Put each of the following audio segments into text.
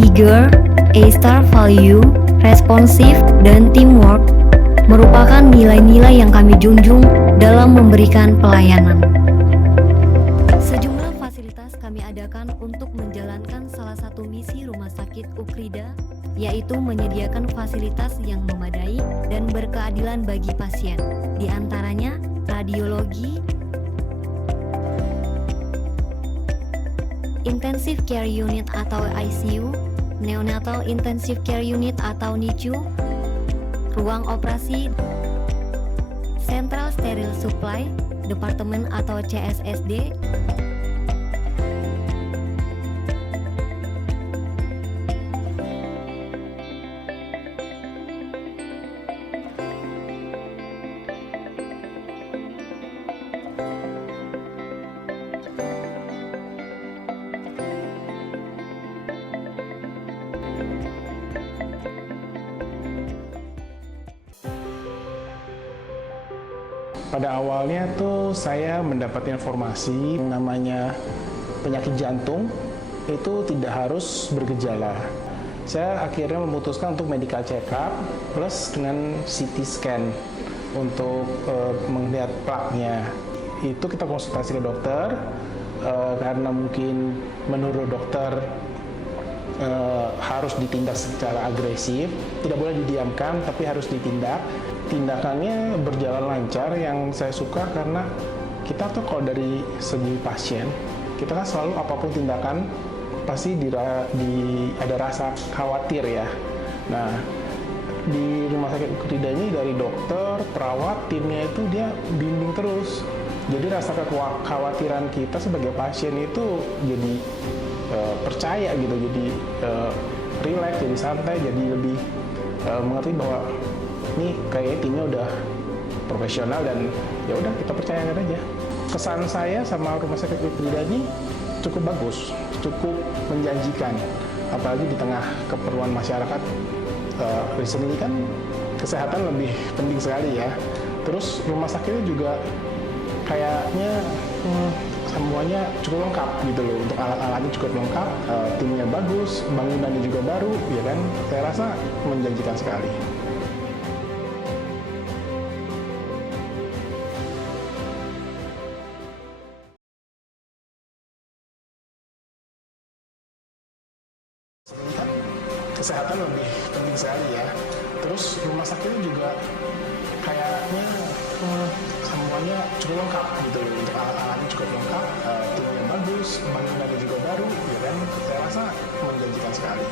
eager, A-star value, responsif, dan teamwork merupakan nilai-nilai yang kami junjung dalam memberikan pelayanan. Sejumlah fasilitas kami adakan untuk menjalankan salah satu misi Rumah Sakit Ukrida, yaitu menyediakan fasilitas yang memadai dan berkeadilan bagi pasien, di antaranya radiologi, Intensive Care Unit atau ICU, Neonatal Intensive Care Unit atau NICU, ruang operasi, Central Sterile Supply, Departemen atau CSSD, Pada awalnya tuh saya mendapat informasi namanya penyakit jantung itu tidak harus bergejala. Saya akhirnya memutuskan untuk medical check up plus dengan CT scan untuk melihat plaknya. Itu kita konsultasi ke dokter karena mungkin menurut dokter harus ditindak secara agresif, tidak boleh didiamkan tapi harus ditindak. Tindakannya berjalan lancar, yang saya suka karena kita tuh kalau dari segi pasien, kita kan selalu apapun tindakan pasti ada rasa khawatir ya. Nah, di Rumah Sakit Ukrida ini dari dokter, perawat, timnya itu dia bimbing terus. Jadi rasa kekhawatiran kita sebagai pasien itu jadi percaya gitu, jadi relax, jadi santai, jadi lebih mengerti bahwa ini kayaknya timnya udah profesional dan ya udah kita percayakan aja. Kesan saya sama Rumah Sakit Ukrida ini cukup bagus, cukup menjanjikan, apalagi di tengah keperluan masyarakat. Recently kan kesehatan lebih penting sekali ya. Terus rumah sakitnya juga kayaknya semuanya cukup lengkap gitu loh, untuk alat-alatnya cukup lengkap, timnya bagus, bangunannya juga baru, ya kan? Saya rasa menjanjikan sekali. Kesehatan lebih penting sekali ya. Terus rumah sakitnya juga kayaknya semuanya cukup lengkap gitu loh, untuk alat-alatnya cukup lengkap, timnya bagus, bangunannya juga baru, ya kan? Saya rasa menjanjikan sekali.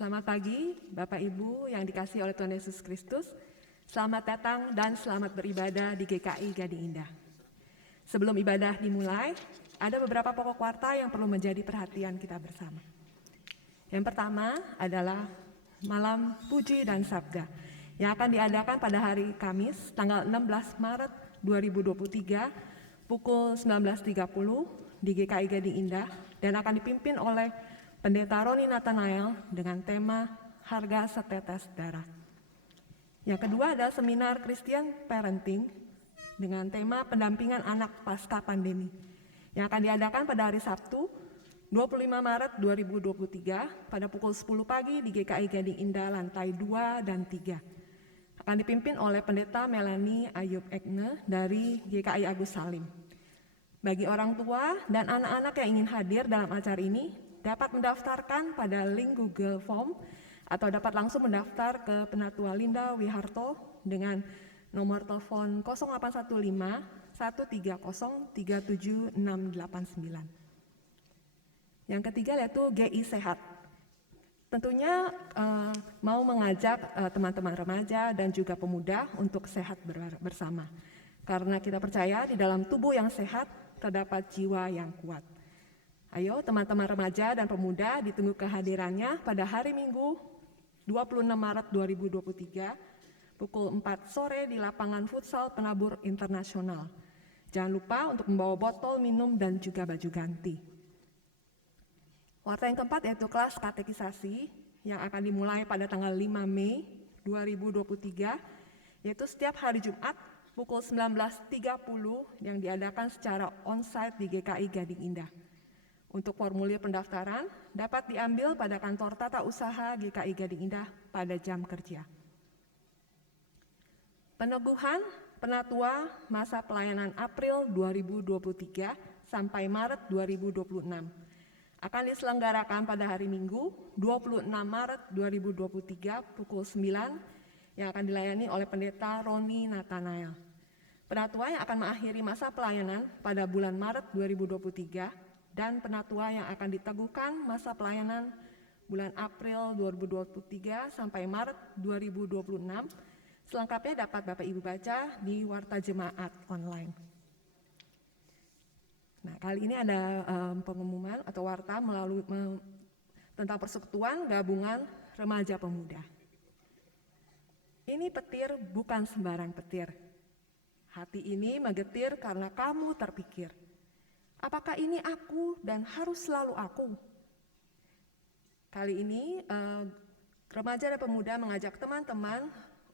Selamat pagi, Bapak Ibu yang dikasihi oleh Tuhan Yesus Kristus. Selamat datang dan selamat beribadah di GKI Gading Indah. Sebelum ibadah dimulai, ada beberapa pokok warta yang perlu menjadi perhatian kita bersama. Yang pertama adalah Malam Puji dan Sabda yang akan diadakan pada hari Kamis, tanggal 16 Maret 2023, pukul 19.30 di GKI Gading Indah dan akan dipimpin oleh Pendeta Roni Nathanael dengan tema Harga Setetes Darah. Yang kedua adalah seminar Christian Parenting dengan tema pendampingan anak pasca pandemi yang akan diadakan pada hari Sabtu 25 Maret 2023 pada pukul 10 pagi di GKI Gading Indah lantai 2 dan 3. Akan dipimpin oleh Pendeta Melanie Ayub Ekne dari GKI Agus Salim. Bagi orang tua dan anak-anak yang ingin hadir dalam acara ini, dapat mendaftarkan pada link Google Form atau dapat langsung mendaftar ke Penatua Linda Wiharto dengan nomor telepon 0815 130 37689. Yang ketiga yaitu GI Sehat. Tentunya mau mengajak teman-teman remaja dan juga pemuda untuk sehat bersama. Karena kita percaya di dalam tubuh yang sehat terdapat jiwa yang kuat. Ayo teman-teman remaja dan pemuda ditunggu kehadirannya pada hari Minggu 26 Maret 2023 pukul 4 sore di lapangan futsal Penabur Internasional. Jangan lupa untuk membawa botol minum dan juga baju ganti. Warta yang keempat yaitu kelas katekisasi yang akan dimulai pada tanggal 5 Mei 2023 yaitu setiap hari Jumat pukul 19.30 yang diadakan secara onsite di GKI Gading Indah. Untuk formulir pendaftaran dapat diambil pada kantor tata usaha GKI Gading Indah pada jam kerja. Peneguhan Penatua masa pelayanan April 2023 sampai Maret 2026 akan diselenggarakan pada hari Minggu 26 Maret 2023 pukul 9 yang akan dilayani oleh Pendeta Roni Nathanael. Penatua yang akan mengakhiri masa pelayanan pada bulan Maret 2023 dan penatua yang akan diteguhkan masa pelayanan bulan April 2023 sampai Maret 2026. Selengkapnya dapat Bapak Ibu baca di Warta Jemaat online. Nah, kali ini ada pengumuman atau warta melalui tentang persekutuan gabungan remaja pemuda. Ini petir bukan sembarang petir. Hati ini menggetir karena kamu terpikir. Apakah ini aku dan harus selalu aku? Kali ini remaja dan pemuda mengajak teman-teman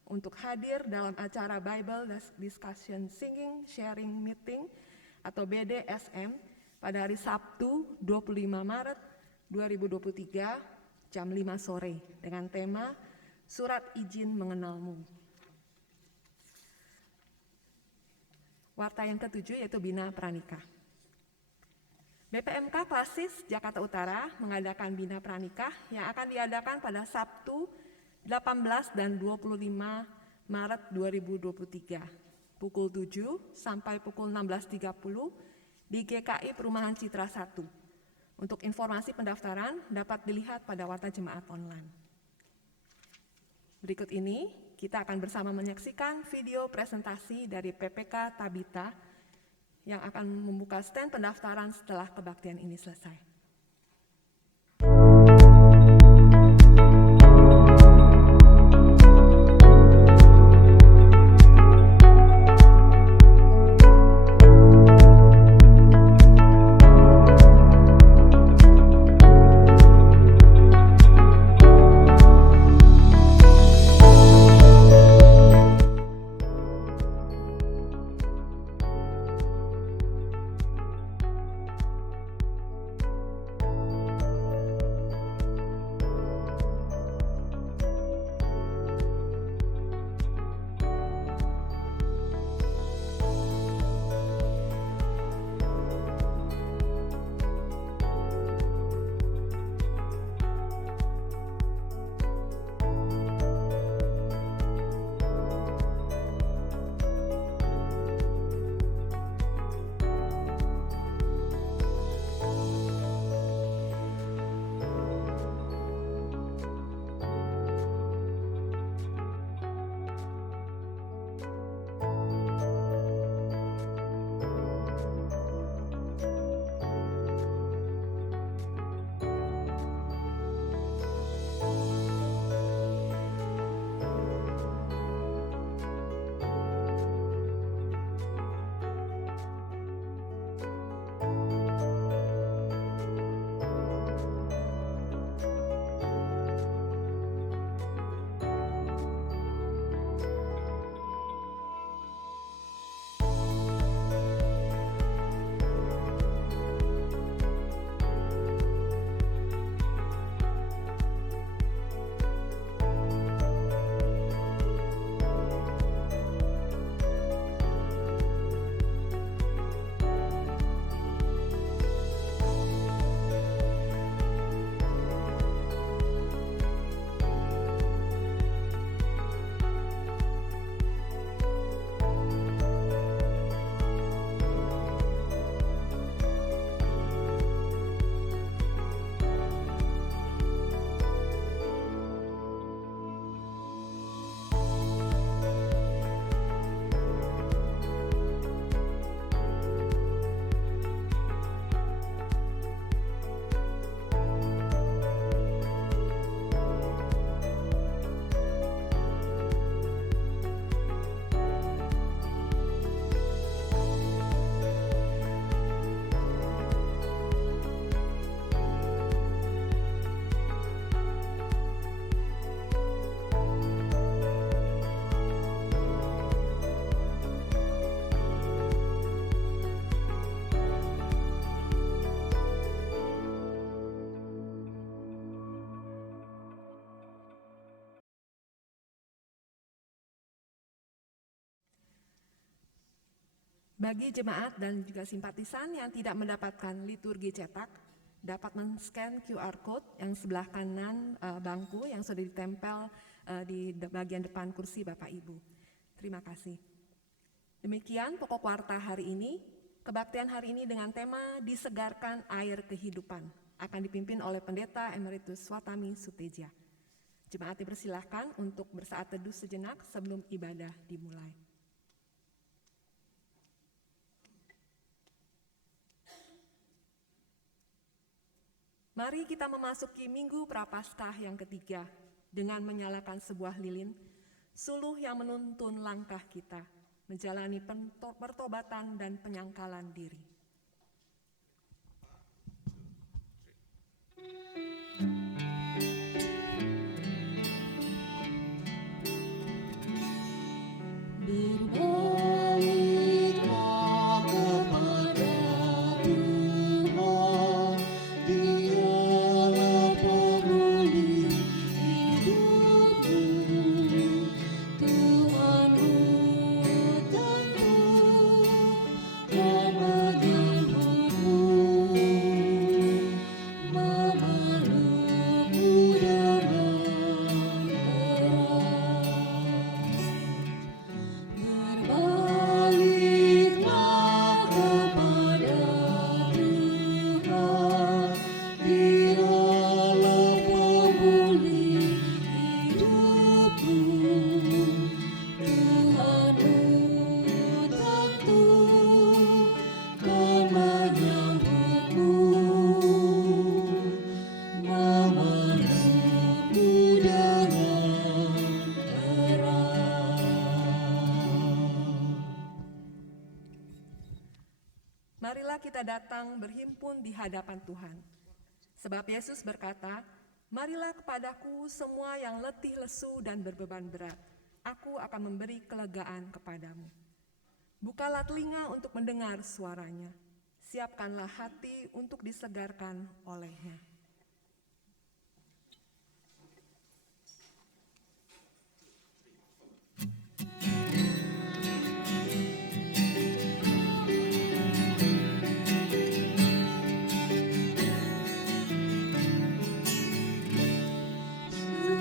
untuk hadir dalam acara Bible Discussion Singing Sharing Meeting atau BDSM pada hari Sabtu 25 Maret 2023 jam 5 sore dengan tema Surat Izin Mengenalmu. Warta yang ketujuh yaitu Bina Pranikah. BPMK Klasis Jakarta Utara mengadakan Bina Pranikah yang akan diadakan pada Sabtu 18 dan 25 Maret 2023 pukul 7 sampai pukul 16.30 di GKI Perumahan Citra 1. Untuk informasi pendaftaran dapat dilihat pada Warta Jemaat online. Berikut ini kita akan bersama menyaksikan video presentasi dari PPK Tabita yang akan membuka stand pendaftaran setelah kebaktian ini selesai. Bagi jemaat dan juga simpatisan yang tidak mendapatkan liturgi cetak, dapat men-scan QR code yang sebelah kanan bangku yang sudah ditempel di bagian depan kursi Bapak Ibu. Terima kasih. Demikian pokok warta hari ini. Kebaktian hari ini dengan tema Disegarkan Air Kehidupan akan dipimpin oleh Pendeta Emeritus Swatami Suteja. Jemaat dipersilahkan untuk bersaat teduh sejenak sebelum ibadah dimulai. Mari kita memasuki Minggu Prapaskah yang ketiga dengan menyalakan sebuah lilin, suluh yang menuntun langkah kita menjalani pertobatan dan penyangkalan diri. Berbaliklah kepada Tuhan, Dialah pemulih hidupmu. Tuhanmu tentu kan menyambutmu, memelukmu dengan erat. Berbaliklah kepada Tuhan, Dialah pemulih hidupmu. Tuhanmu tentu kan menyambutmu, memelukmu dengan erat. Marilah kita datang berhimpun di hadapan Tuhan. Sebab Yesus berkata, "Marilah kepadaku semua yang letih lesu dan berbeban berat, aku akan memberi kelegaan kepadamu." Bukalah telinga untuk mendengar suaranya, siapkanlah hati untuk disegarkan olehnya.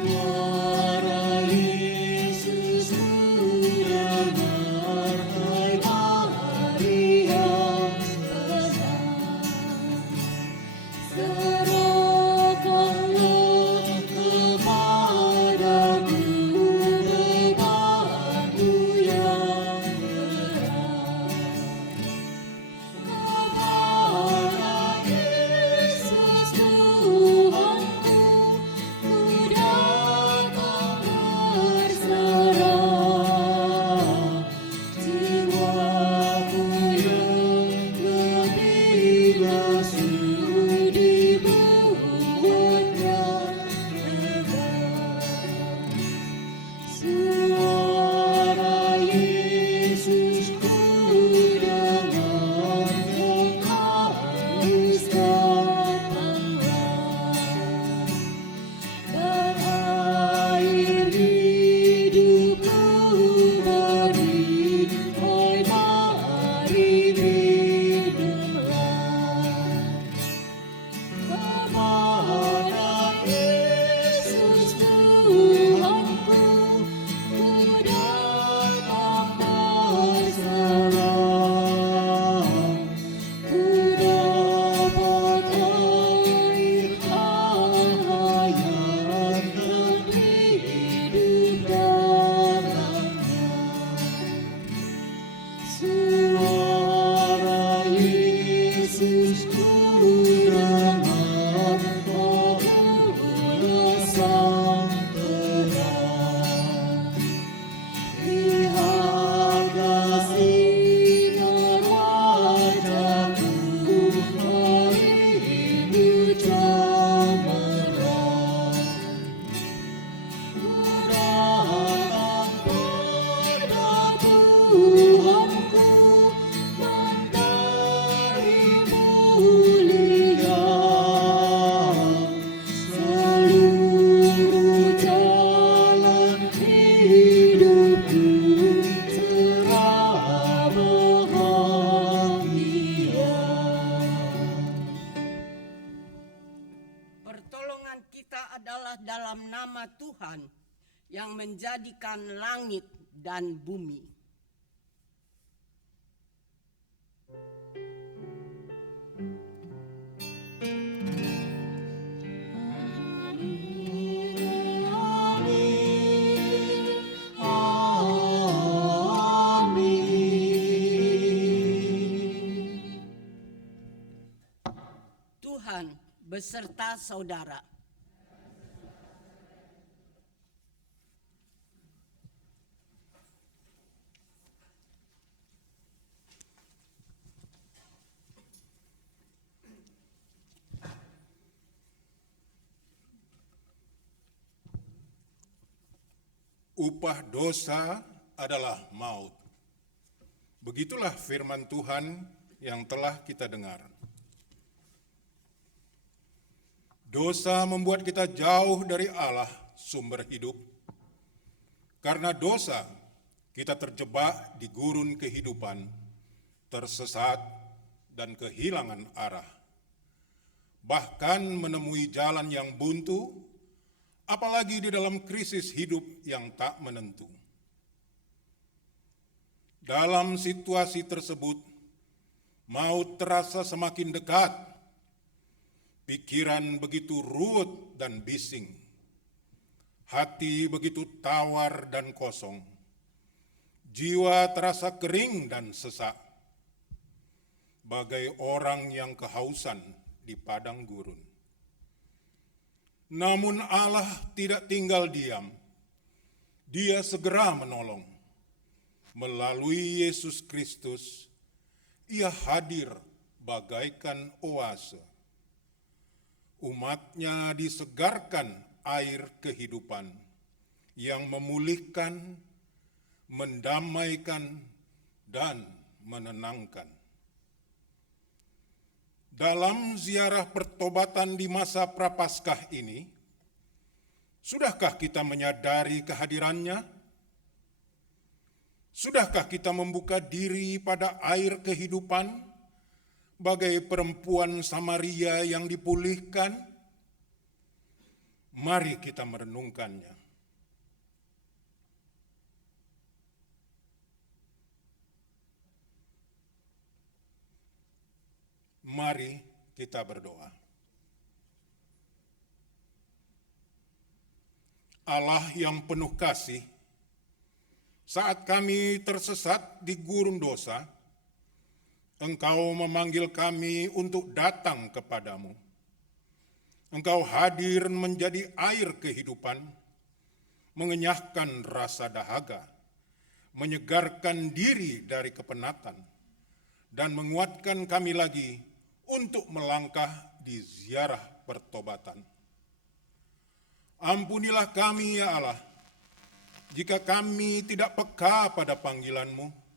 Suara Yesus mendengar, hai hari yang tenang. Serahkanlah kepadaku bebanmu yang berat. Kepada Yesus Tuhanku, ku datang berserah. Jiwaku yang letih lesu dibuatnya lega. Suara Yesus ku dengar, yang haus datanglah. Dan air hidupku beri, hai mari minumlah. Kepada Yesus Tuhanku, ku datang berserah. Ku dapat air hayat dan hidup dalamnya. Suara Yesus ku dengar, akulah sang terang. Lihatlah sinar wajahku hari ini cemerlang. Ku datang pada Tuhanku, mentari mulia. Seluruh jalan hidupku terang bahagia. yang menjadikan langit dan bumi. Tuhan beserta saudara. Upah dosa adalah maut. Begitulah firman Tuhan yang telah kita dengar. Dosa membuat kita jauh dari Allah, sumber hidup. Karena dosa, kita terjebak di gurun kehidupan, tersesat dan kehilangan arah. Bahkan menemui jalan yang buntu, apalagi di dalam krisis hidup yang tak menentu. Dalam situasi tersebut, maut terasa semakin dekat. Pikiran begitu ruwet dan bising. Hati begitu tawar dan kosong. Jiwa terasa kering dan sesak. Bagai orang yang kehausan di padang gurun. Namun Allah tidak tinggal diam. Dia segera menolong. Melalui Yesus Kristus, Ia hadir bagaikan oase. Umatnya disegarkan air kehidupan yang memulihkan, mendamaikan, dan menenangkan. Dalam ziarah pertobatan di masa Prapaskah ini, sudahkah kita menyadari kehadirannya? Sudahkah kita membuka diri pada air kehidupan bagai perempuan Samaria yang dipulihkan? Mari kita merenungkannya. Mari kita berdoa. Allah yang penuh kasih, saat kami tersesat di gurun dosa, Engkau memanggil kami untuk datang kepadamu. Engkau hadir menjadi air kehidupan, mengenyahkan rasa dahaga, menyegarkan diri dari kepenatan, dan menguatkan kami lagi untuk melangkah di ziarah pertobatan. Ampunilah kami ya Allah, jika kami tidak peka pada panggilan-Mu.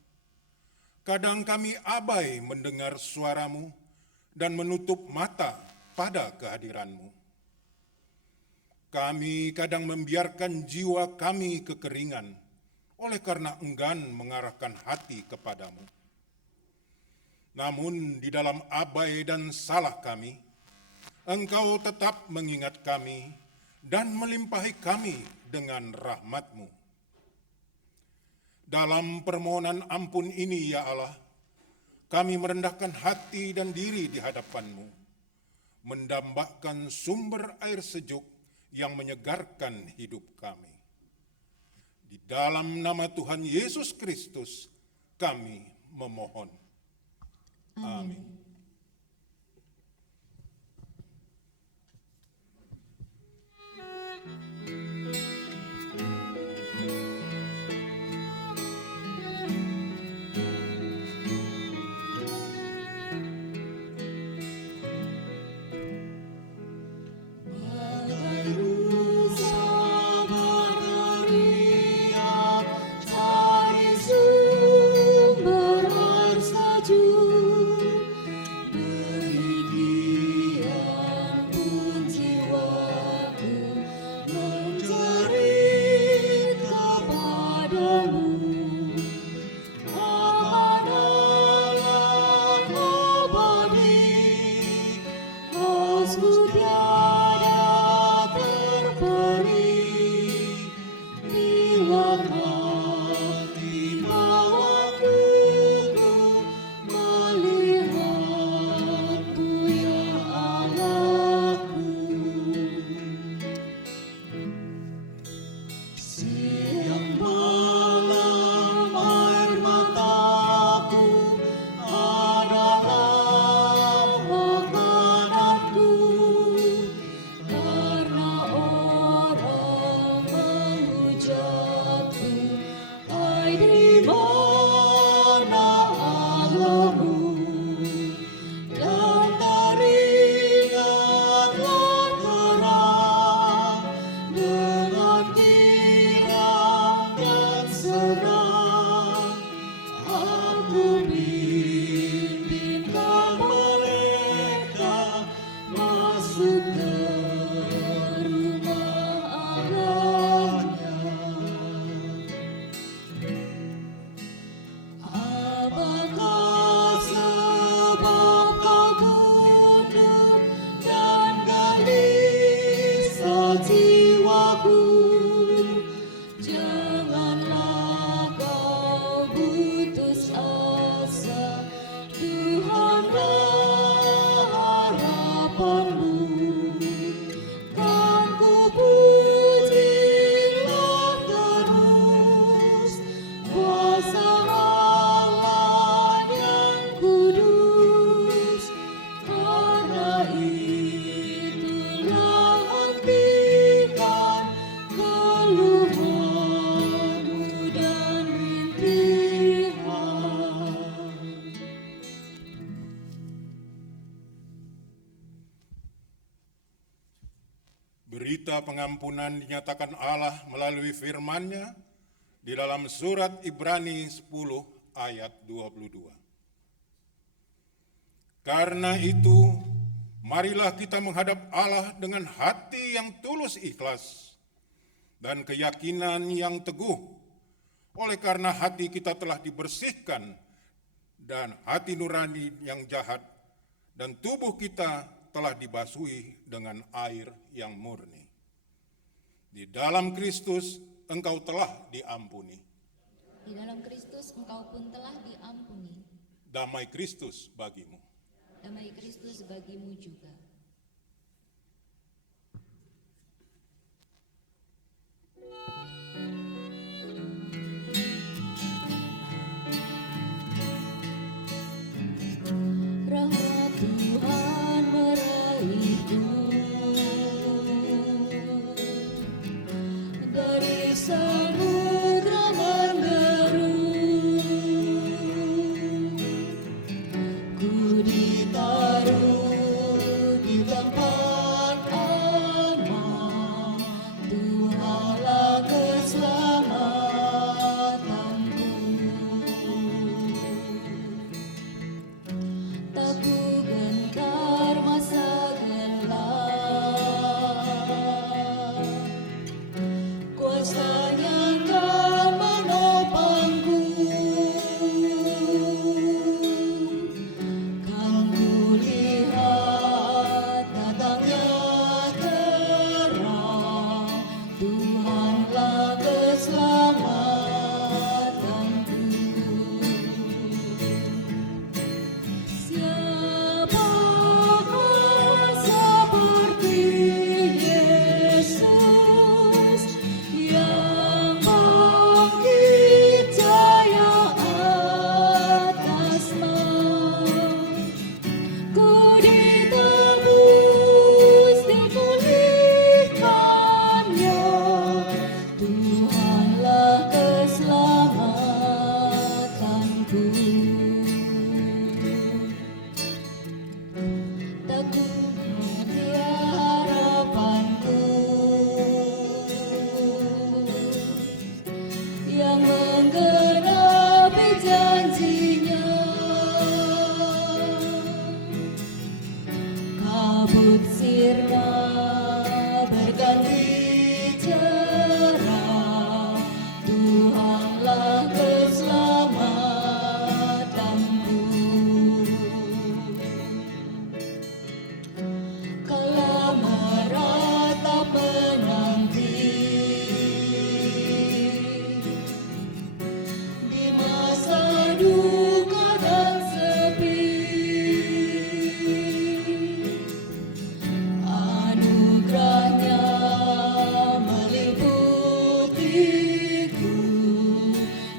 Kadang kami abai mendengar suara-Mu dan menutup mata pada kehadiran-Mu. Kami kadang membiarkan jiwa kami kekeringan oleh karena enggan mengarahkan hati kepadamu. Namun di dalam abai dan salah kami, Engkau tetap mengingat kami dan melimpahi kami dengan rahmat-Mu. Dalam permohonan ampun ini ya Allah, kami merendahkan hati dan diri di hadapan-Mu, mendambakan sumber air sejuk yang menyegarkan hidup kami. Di dalam nama Tuhan Yesus Kristus, kami memohon. Amin. Berita pengampunan dinyatakan Allah melalui firman-Nya di dalam surat Ibrani 10 ayat 22. Karena itu, marilah kita menghadap Allah dengan hati yang tulus ikhlas dan keyakinan yang teguh, oleh karena hati kita telah dibersihkan dan hati nurani yang jahat, dan tubuh kita telah dibasui dengan air yang murni. Di dalam Kristus engkau telah diampuni. Di dalam Kristus engkau pun telah diampuni. Damai Kristus bagimu. Damai Kristus bagimu juga. Rahmat Tuhan meraihku dari samudra menggeru. Ku ditaruh di tempat aman, Tuhanlah keselamatanku. Tak ku gentar masa gelap, kuasa-Nya kan menopangku. Kan ku lihat datangnya terang, Tuhanlah keselamatanku. Siapakah seperti Yesus yang bangkit jaya atas maut? Ku ditebus, dipulihkan-Nya, Tuhanlah keselamatanku. Tak ku mati harapanku yang menggenapi janji-Nya. Kabut sirna berganti cerah, Tuhanlah keselamatanku. Kala meratap menanti di masa duka dan sepi, anugerah-Nya meliputiku,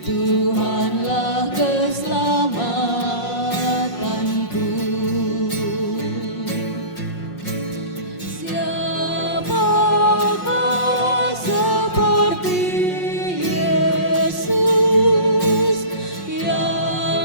Tuhanlah keselamatanku. Siapakah seperti Yesus yang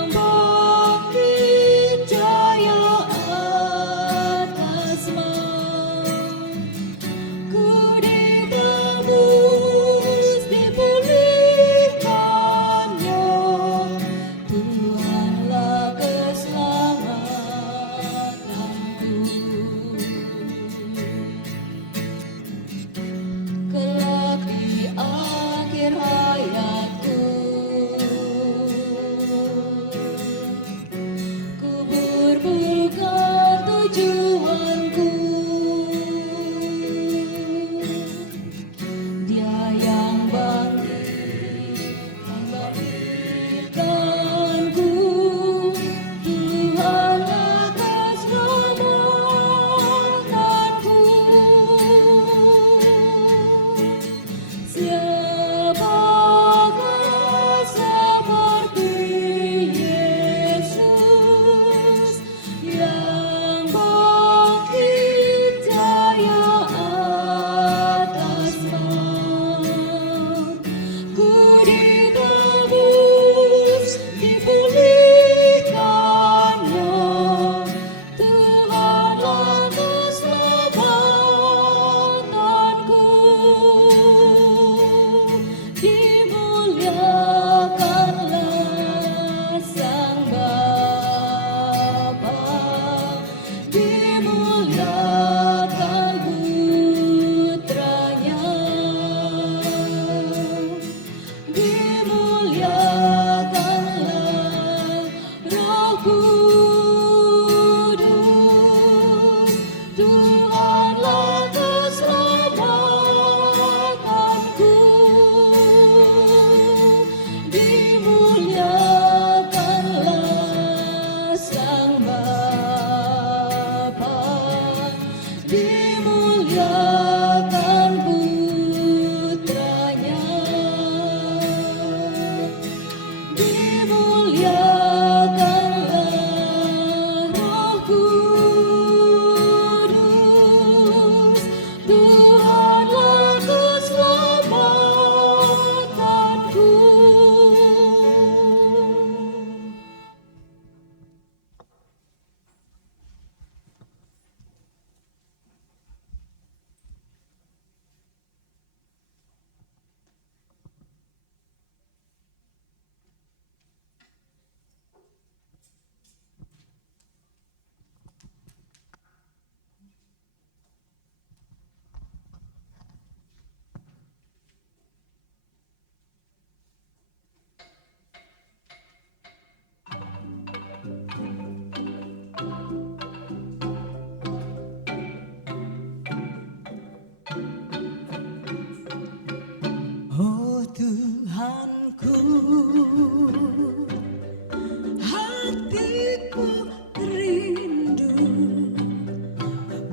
hatiku rindu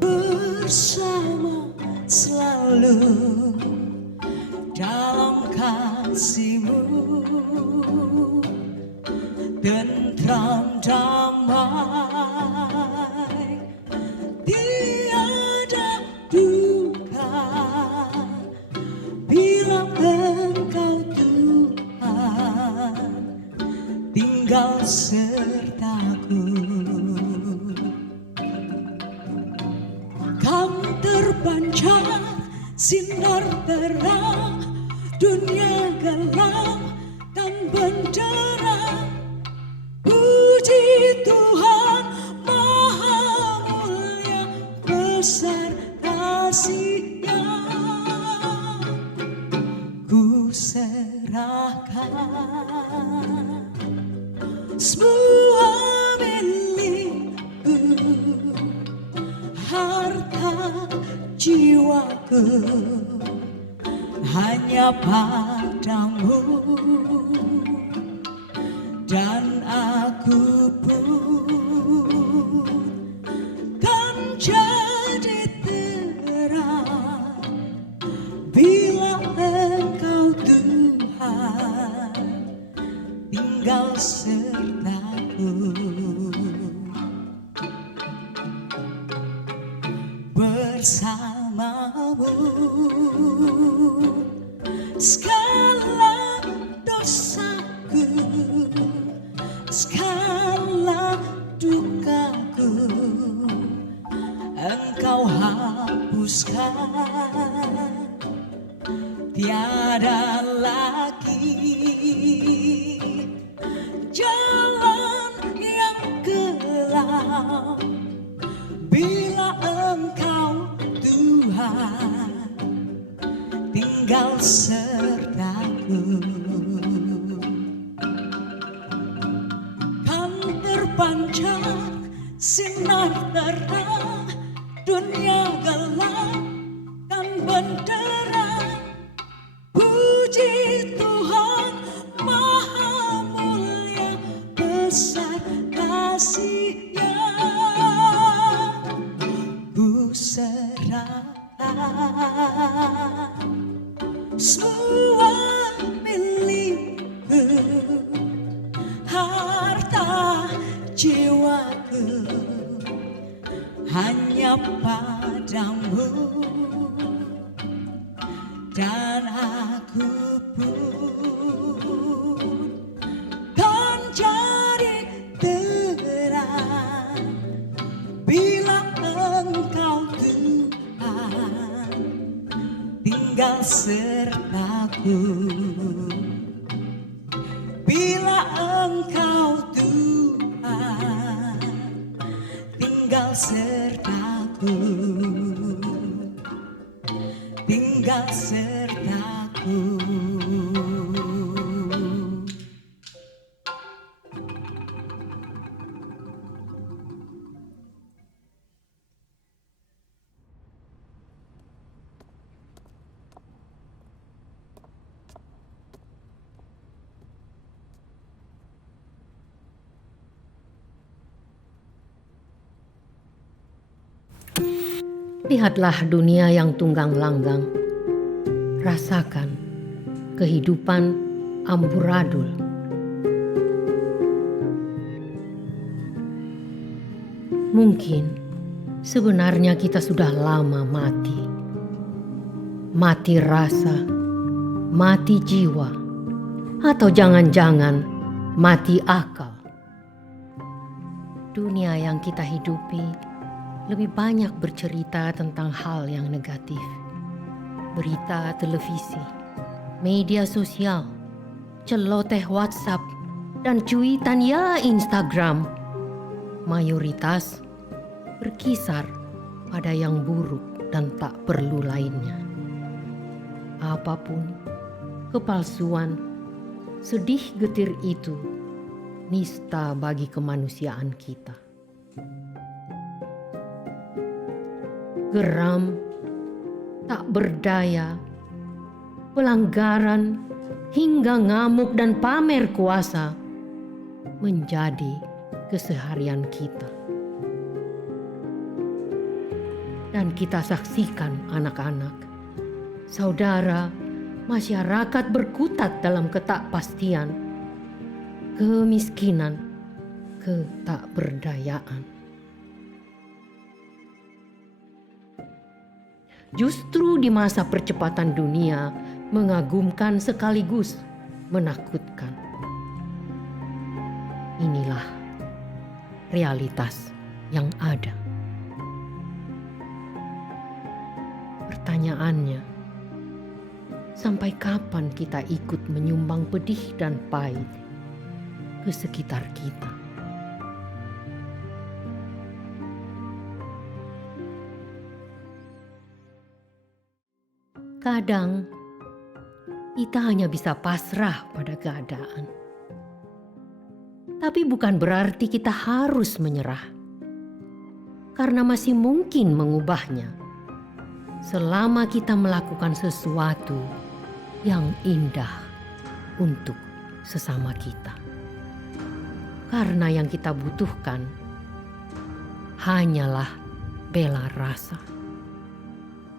bersama selalu dalam kasih-Mu, tentram damai, tiada duka bila Engkau Tuhan tinggal sertaku. Kan terpancar sinar terang, dunia gelap dan benderang. Puji Tuhan Maha Mulia, besar kasih-Nya. Ku serahkan semua milikku, harta jiwaku hanya padamu, dan aku pun kan jadi terang bila Engkau Tuhan tinggal sertaku. Bersama-Mu segala dosaku, segala dukaku Engkau hapuskan. Tiada lagi jalan yang gelap bila Engkau Tuhan tinggal sertaku. Kan terpancar sinar terang, dunia gelap dan benderang. Puji Tuhan Maha Mulia, besar kasih-Nya. Ku serahkan semua milikku, harta jiwaku hanya padamu, dan aku pun kan jadi terang bila Engkau Tuhan tinggal sertaku. Bila Engkau Tuhan tinggal sertaku, tinggal sertaku. Lihatlah dunia yang tunggang langgang. Rasakan kehidupan amburadul. Mungkin sebenarnya kita sudah lama mati. Mati rasa, mati jiwa, atau jangan-jangan mati akal. Dunia yang kita hidupi lebih banyak bercerita tentang hal yang negatif. Berita televisi, media sosial, celoteh WhatsApp, dan cuitan ya Instagram. Mayoritas berkisar pada yang buruk dan tak perlu lainnya. Apapun kepalsuan, sedih getir itu nista bagi kemanusiaan kita. Geram, tak berdaya, pelanggaran, hingga ngamuk dan pamer kuasa menjadi keseharian kita. Dan kita saksikan anak-anak, saudara, masyarakat berkutat dalam ketakpastian, kemiskinan, ketakberdayaan. Justru di masa percepatan dunia mengagumkan sekaligus menakutkan. Inilah realitas yang ada. Pertanyaannya, sampai kapan kita ikut menyumbang pedih dan pahit ke sekitar kita? Kadang kita hanya bisa pasrah pada keadaan. Tapi bukan berarti kita harus menyerah. Karena masih mungkin mengubahnya selama kita melakukan sesuatu yang indah untuk sesama kita. Karena yang kita butuhkan hanyalah bela rasa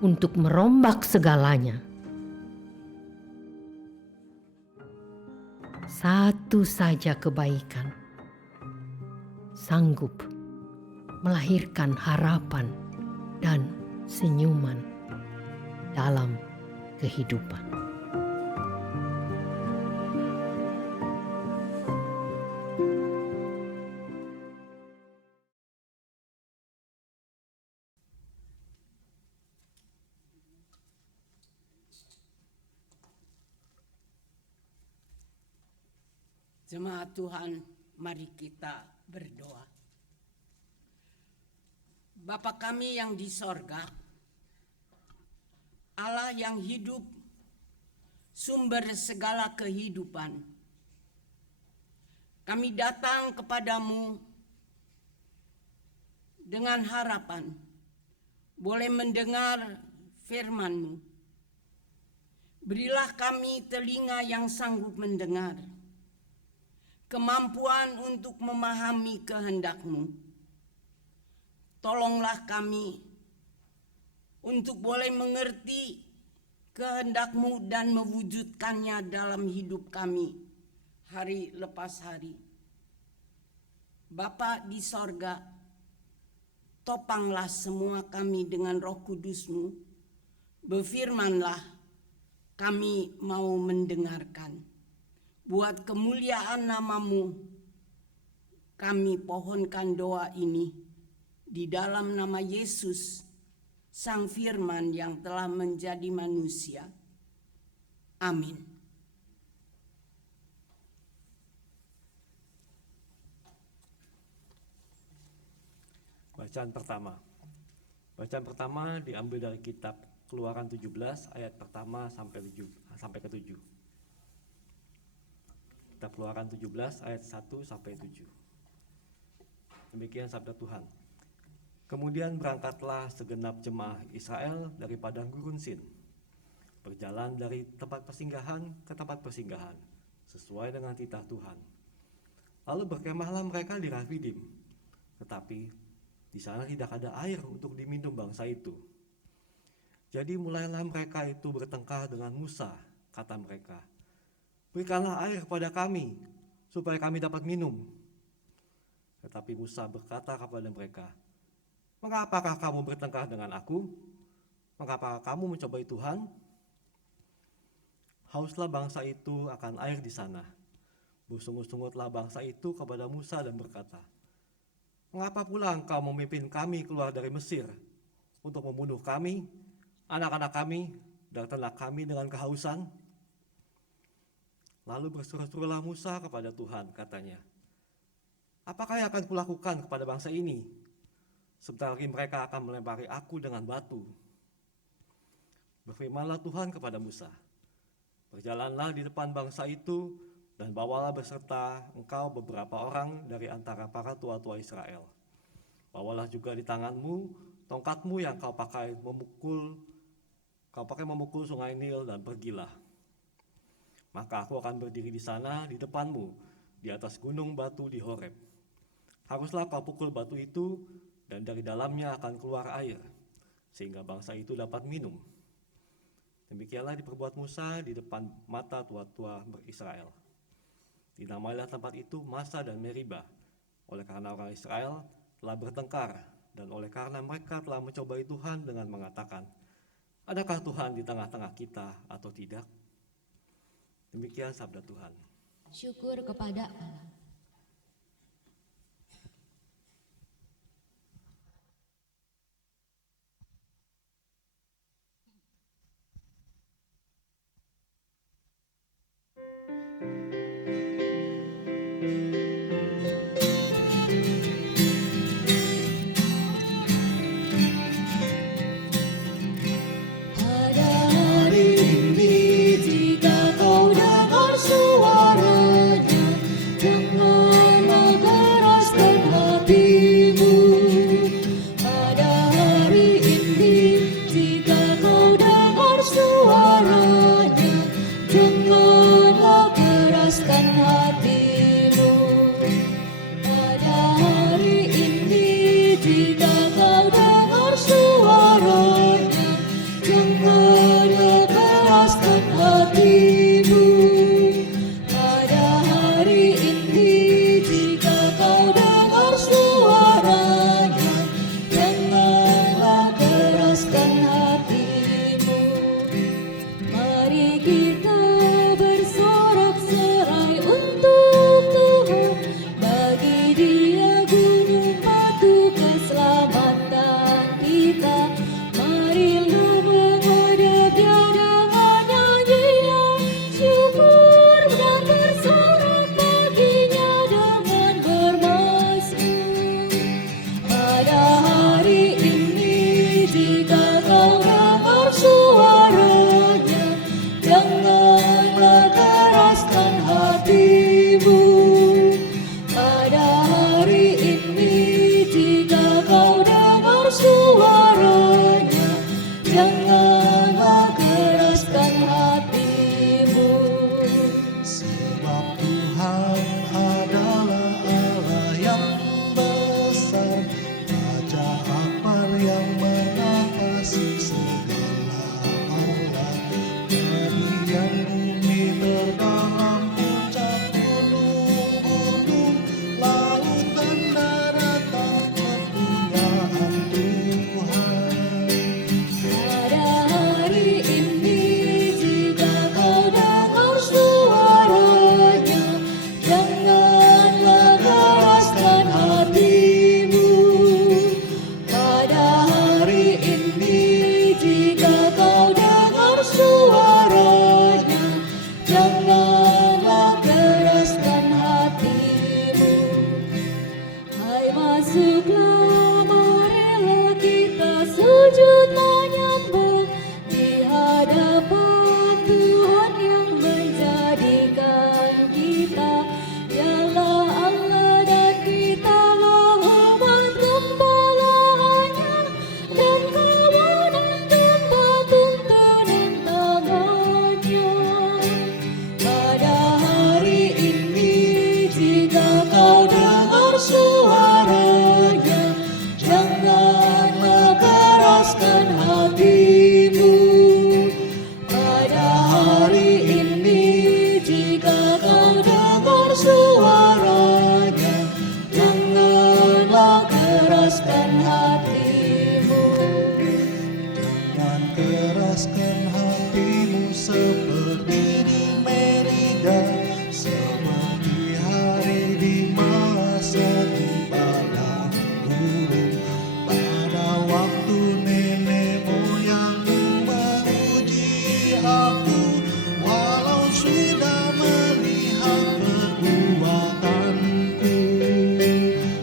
untuk merombak segalanya. Satu saja kebaikan sanggup melahirkan harapan dan senyuman dalam kehidupan. Jemaat Tuhan, mari kita berdoa. Bapa kami yang di sorga, Allah yang hidup, sumber segala kehidupan, kami datang kepadamu dengan harapan boleh mendengar firman-Mu. Berilah kami telinga yang sanggup mendengar, kemampuan untuk memahami kehendak-Mu. Tolonglah kami untuk boleh mengerti kehendak-Mu dan mewujudkannya dalam hidup kami hari lepas hari. Bapa di sorga, topanglah semua kami dengan Roh Kudus-Mu. Berfirmanlah, kami mau mendengarkan. Buat kemuliaan nama-Mu, kami pohonkan doa ini di dalam nama Yesus, Sang Firman yang telah menjadi manusia. Amin. Bacaan pertama. Bacaan pertama diambil dari kitab Keluaran 17 ayat pertama sampai ke-7. Kitab Keluaran 17 ayat 1 sampai 7. Demikian sabda Tuhan. Kemudian berangkatlah segenap jemaah Israel dari padang gurun Sin, berjalan dari tempat persinggahan ke tempat persinggahan, sesuai dengan titah Tuhan. Lalu berkemahlah mereka di Rafidim, tetapi di sana tidak ada air untuk diminum bangsa itu. Jadi mulailah mereka itu bertengkar dengan Musa, kata mereka, berikanlah air kepada kami, supaya kami dapat minum. Tetapi Musa berkata kepada mereka, mengapakah kamu bertengkar dengan aku? Mengapakah kamu mencobai Tuhan? Hauslah bangsa itu akan air di sana. Bersungut-sungutlah bangsa itu kepada Musa dan berkata, mengapa pula engkau memimpin kami keluar dari Mesir untuk membunuh kami, anak-anak kami, dan ternak kami dengan kehausan? Lalu berseru-serulah Musa kepada Tuhan, katanya, apakah yang akan kulakukan kepada bangsa ini? Sebentar lagi mereka akan melempari aku dengan batu. Berfirmanlah Tuhan kepada Musa, berjalanlah di depan bangsa itu dan bawalah beserta engkau beberapa orang dari antara para tua-tua Israel. Bawalah juga di tanganmu tongkatmu yang kau pakai memukul sungai Nil dan pergilah. maka aku akan berdiri di sana di depanmu, di atas gunung batu di Horeb. Haruslah kau pukul batu itu, dan dari dalamnya akan keluar air, sehingga bangsa itu dapat minum. Demikianlah diperbuat Musa di depan mata tua-tua Israel. Dinamailah tempat itu Masa dan Meriba, oleh karena orang Israel telah bertengkar, dan oleh karena mereka telah mencobai Tuhan dengan mengatakan, adakah Tuhan di tengah-tengah kita atau tidak? Demikian sabda Tuhan. Syukur kepada Allah.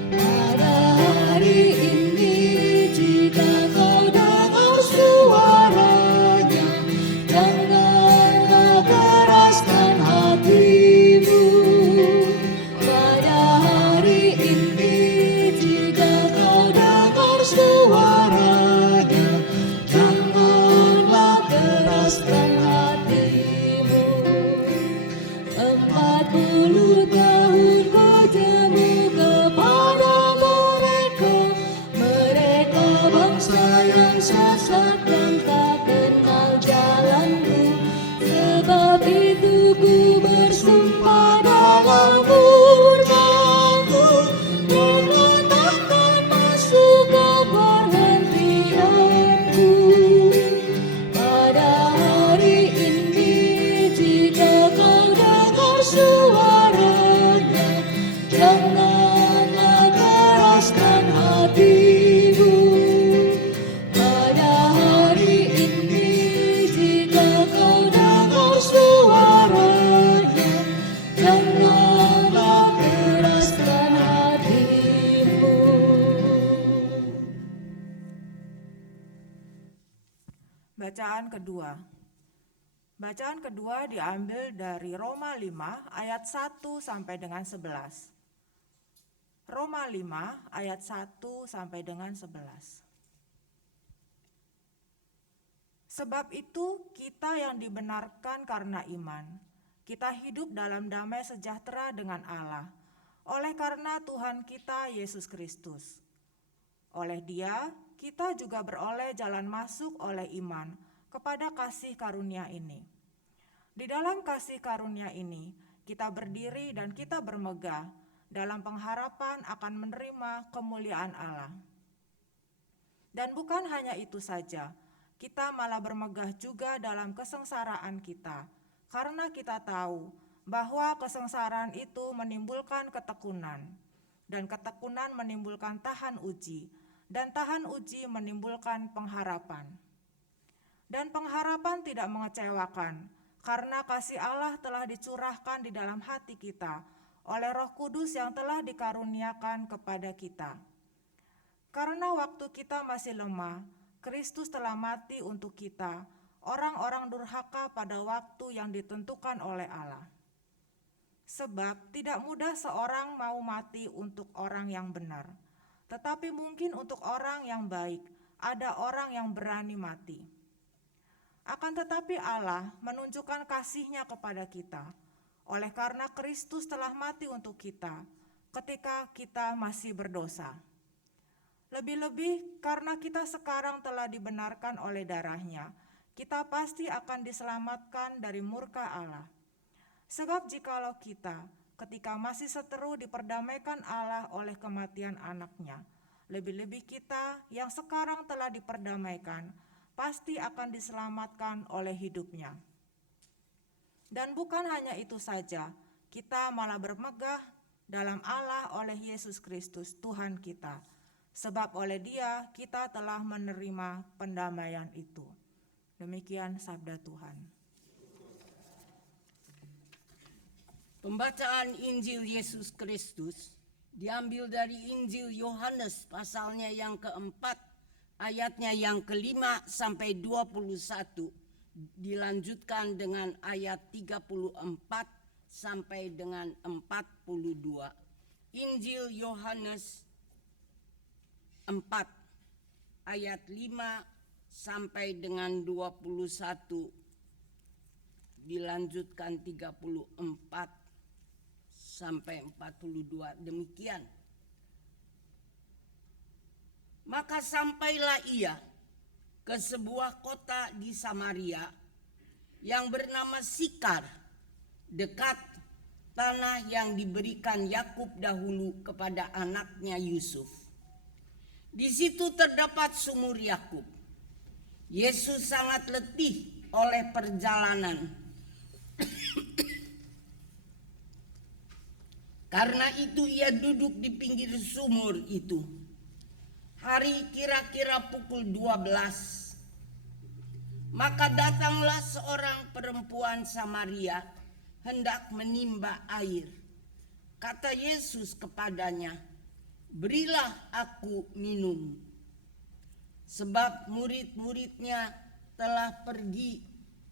Pada hari ini sesat dan tak kenal jalanmu. Sebab itu ku bersumpah dalam murka-Mu, dengan takkan masuk ke perhentianku. Pada hari ini jika kau dengar suaranya, janganlah keraskan hatimu. Pada hari ini jika kau dengar suaranya, janganlah keraskan hatimu. Bacaan kedua. Bacaan kedua diambil dari Roma 5 ayat 1 sampai dengan 11. Roma 5 ayat 1 sampai dengan 11. Sebab itu kita yang dibenarkan karena iman, kita hidup dalam damai sejahtera dengan Allah, oleh karena Tuhan kita Yesus Kristus. Oleh Dia, kita juga beroleh jalan masuk oleh iman kepada kasih karunia ini. Di dalam kasih karunia ini, kita berdiri dan kita bermegah dalam pengharapan akan menerima kemuliaan Allah. Dan bukan hanya itu saja, kita malah bermegah juga dalam kesengsaraan kita, karena kita tahu bahwa kesengsaraan itu menimbulkan ketekunan, dan ketekunan menimbulkan tahan uji, dan tahan uji menimbulkan pengharapan. Dan pengharapan tidak mengecewakan, karena kasih Allah telah dicurahkan di dalam hati kita oleh Roh Kudus yang telah dikaruniakan kepada kita. Karena waktu kita masih lemah, Kristus telah mati untuk kita, orang-orang durhaka pada waktu yang ditentukan oleh Allah. Sebab tidak mudah seorang mau mati untuk orang yang benar, tetapi mungkin untuk orang yang baik ada orang yang berani mati. Akan tetapi Allah menunjukkan kasih-Nya kepada kita, oleh karena Kristus telah mati untuk kita ketika kita masih berdosa. Lebih-lebih karena kita sekarang telah dibenarkan oleh darah-Nya, kita pasti akan diselamatkan dari murka Allah. Sebab jikalau kita ketika masih seteru diperdamaikan Allah oleh kematian anak-Nya, lebih-lebih kita yang sekarang telah diperdamaikan pasti akan diselamatkan oleh hidup-Nya. Dan bukan hanya itu saja, kita malah bermegah dalam Allah oleh Yesus Kristus Tuhan kita, sebab oleh Dia kita telah menerima pendamaian itu. Demikian sabda Tuhan. Pembacaan Injil Yesus Kristus diambil dari Injil Yohanes pasalnya yang keempat, ayatnya yang kelima sampai 21, dilanjutkan dengan ayat 34 sampai dengan 42. Injil Yohanes 4 ayat 5 sampai dengan 21, dilanjutkan 34 sampai 42. Demikian. Maka sampailah ia ke sebuah kota di Samaria yang bernama Sikar, dekat tanah yang diberikan Yakub dahulu kepada anaknya Yusuf. Di situ terdapat sumur Yakub. Yesus sangat letih oleh perjalanan. Karena itu ia duduk di pinggir sumur itu. Hari kira-kira pukul 12. Maka datanglah seorang perempuan Samaria hendak menimba air. Kata Yesus kepadanya, "Berilah aku minum." Sebab murid-muridnya telah pergi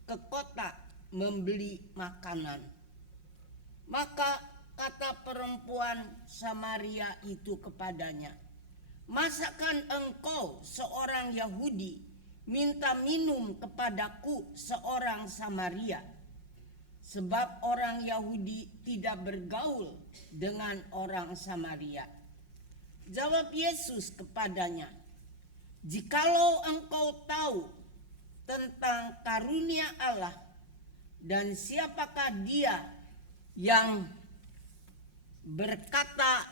ke kota membeli makanan. Maka kata perempuan Samaria itu kepadanya, "Masakan engkau seorang Yahudi minta minum kepadaku seorang Samaria? Sebab orang Yahudi tidak bergaul dengan orang Samaria." Jawab Yesus kepadanya, Jikalau engkau tahu tentang karunia Allah dan siapakah Dia yang berkata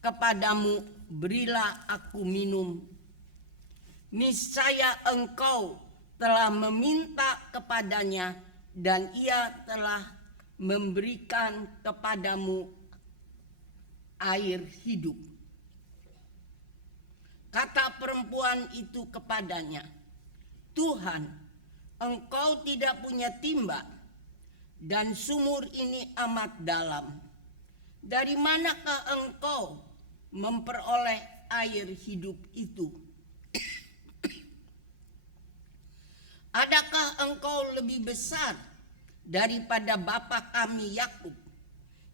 kepadamu, berilah aku minum, niscaya engkau telah meminta kepadanya dan Ia telah memberikan kepadamu air hidup. Kata perempuan itu kepadanya, Tuhan, engkau tidak punya timba dan sumur ini amat dalam. Dari manakah engkau memperoleh air hidup itu? Adakah engkau lebih besar daripada bapa kami Yakub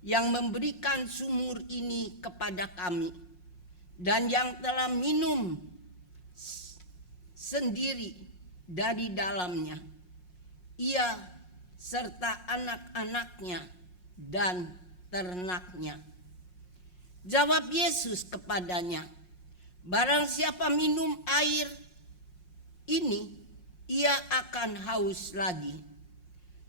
yang memberikan sumur ini kepada kami dan yang telah minum sendiri dari dalamnya, ia serta anak-anaknya dan ternaknya? Jawab Yesus kepadanya, barang siapa minum air ini, ia akan haus lagi.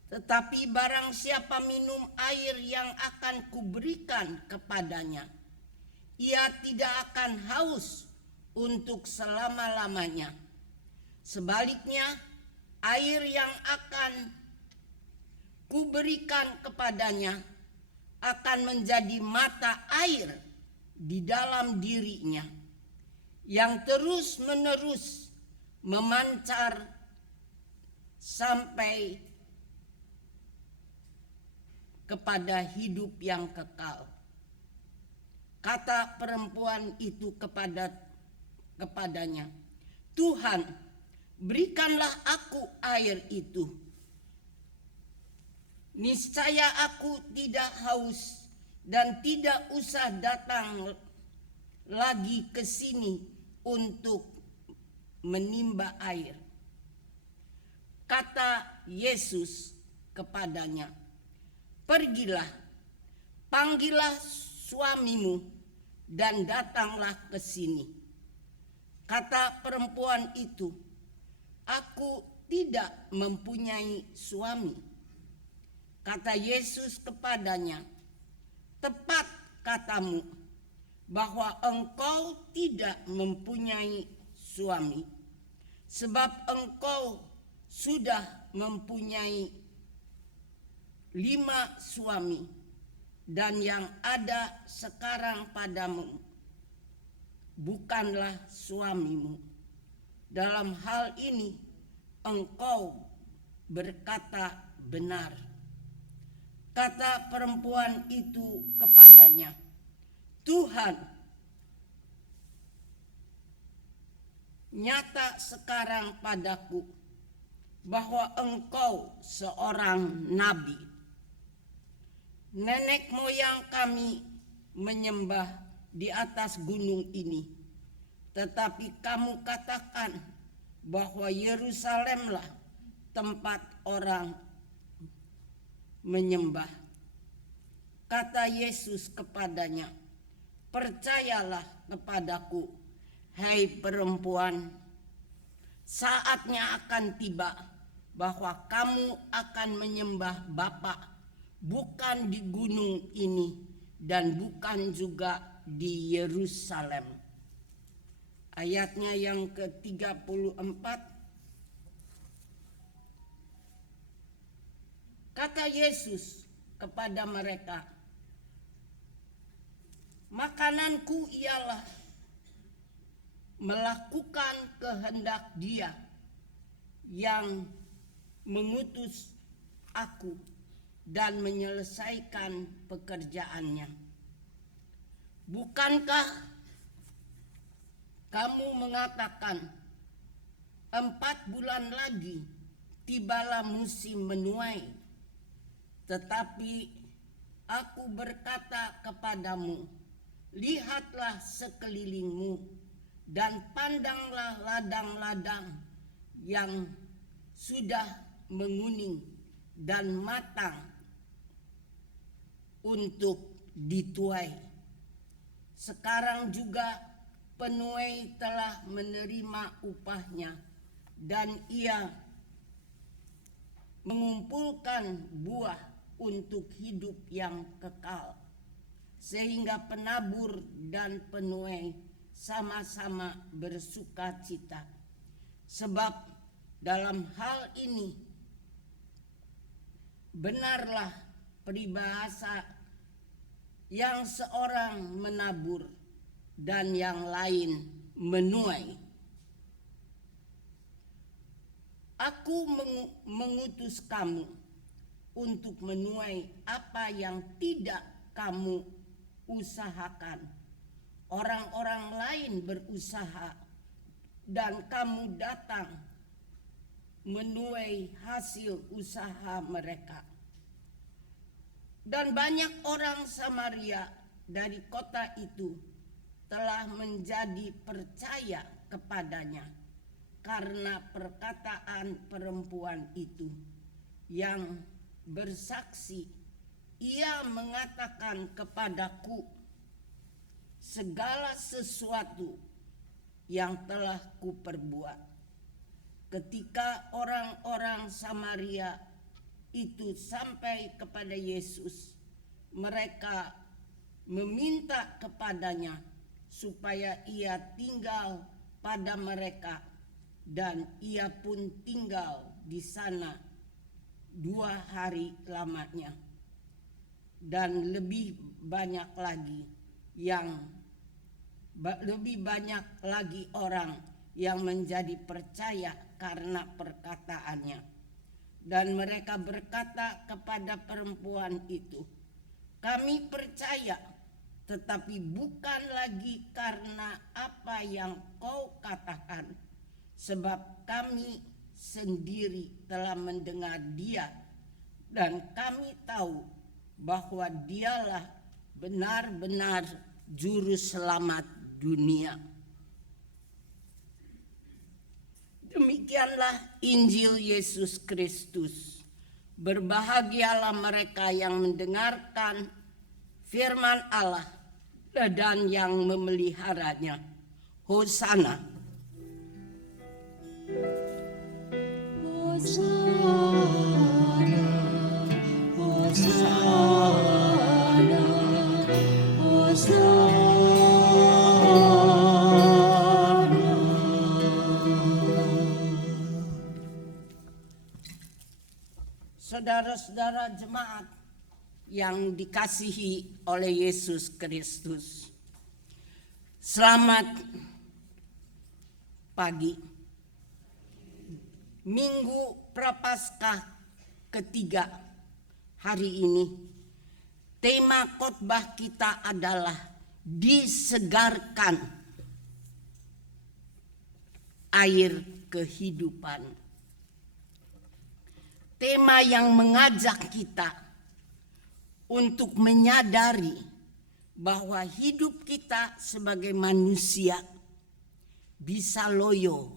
Tetapi barang siapa minum air yang akan kuberikan kepadanya, ia tidak akan haus untuk selama-lamanya. Sebaliknya, air yang akan kuberikan kepadanya akan menjadi mata air di dalam dirinya, yang terus-menerus memancar sampai kepada hidup yang kekal. Kata perempuan itu kepadanya, Tuhan, berikanlah aku air itu. Niscaya aku tidak haus dan tidak usah datang lagi ke sini untuk menimba air. Kata Yesus kepadanya, pergilah, panggillah suamimu dan datanglah ke sini. Kata perempuan itu, aku tidak mempunyai suami. Kata Yesus kepadanya, tepat katamu bahwa engkau tidak mempunyai suami, sebab engkau sudah mempunyai 5 suami, dan yang ada sekarang padamu bukanlah suamimu. Dalam hal ini engkau berkata benar. Kata perempuan itu kepadanya, Tuhan, nyata sekarang padaku bahwa engkau seorang nabi. Nenek moyang kami menyembah di atas gunung ini, tetapi kamu katakan bahwa Yerusalemlah tempat orang menyembah. Kata Yesus kepadanya, percayalah kepadaku, hai perempuan, saatnya akan tiba bahwa kamu akan menyembah Bapa bukan di gunung ini dan bukan juga di Yerusalem. Ayatnya yang ke-34. Kata Yesus kepada mereka, makananku ialah melakukan kehendak Dia yang mengutus aku dan menyelesaikan pekerjaannya. Bukankah kamu mengatakan 4 bulan lagi tibalah musim menuai? Tetapi aku berkata kepadamu, lihatlah sekelilingmu dan pandanglah ladang-ladang yang sudah menguning dan matang untuk dituai. Sekarang juga penuai telah menerima upahnya dan ia mengumpulkan buah untuk hidup yang kekal, sehingga penabur dan penuai sama-sama bersuka cita. Sebab dalam hal ini benarlah peribahasa yang seorang menabur dan yang lain menuai. Aku mengutus kamu untuk menuai apa yang tidak kamu usahakan. Orang-orang lain berusaha dan kamu datang menuai hasil usaha mereka. Dan banyak orang Samaria dari kota itu telah menjadi percaya kepadanya karena perkataan perempuan itu yang bersaksi, ia mengatakan kepadaku segala sesuatu yang telah kuperbuat. Ketika orang-orang Samaria itu sampai kepada Yesus, mereka meminta kepadanya supaya ia tinggal pada mereka, dan ia pun tinggal di sana 2 hari lamanya. Dan lebih banyak lagi orang yang menjadi percaya karena perkataannya. Dan mereka berkata kepada perempuan itu, kami percaya, tetapi bukan lagi karena apa yang kau katakan, sebab kami sendiri telah mendengar dia, dan kami tahu bahwa dialah benar-benar juru selamat dunia. Demikianlah Injil Yesus Kristus. Berbahagialah mereka yang mendengarkan firman Allah dan yang memeliharanya. Hosana. Hosana, Hosana, Hosana. Saudara-saudara jemaat yang dikasihi oleh Yesus Kristus, selamat pagi. Minggu Prapaskah ketiga hari ini, tema khotbah kita adalah disegarkan air kehidupan. Tema yang mengajak kita untuk menyadari bahwa hidup kita sebagai manusia bisa loyo,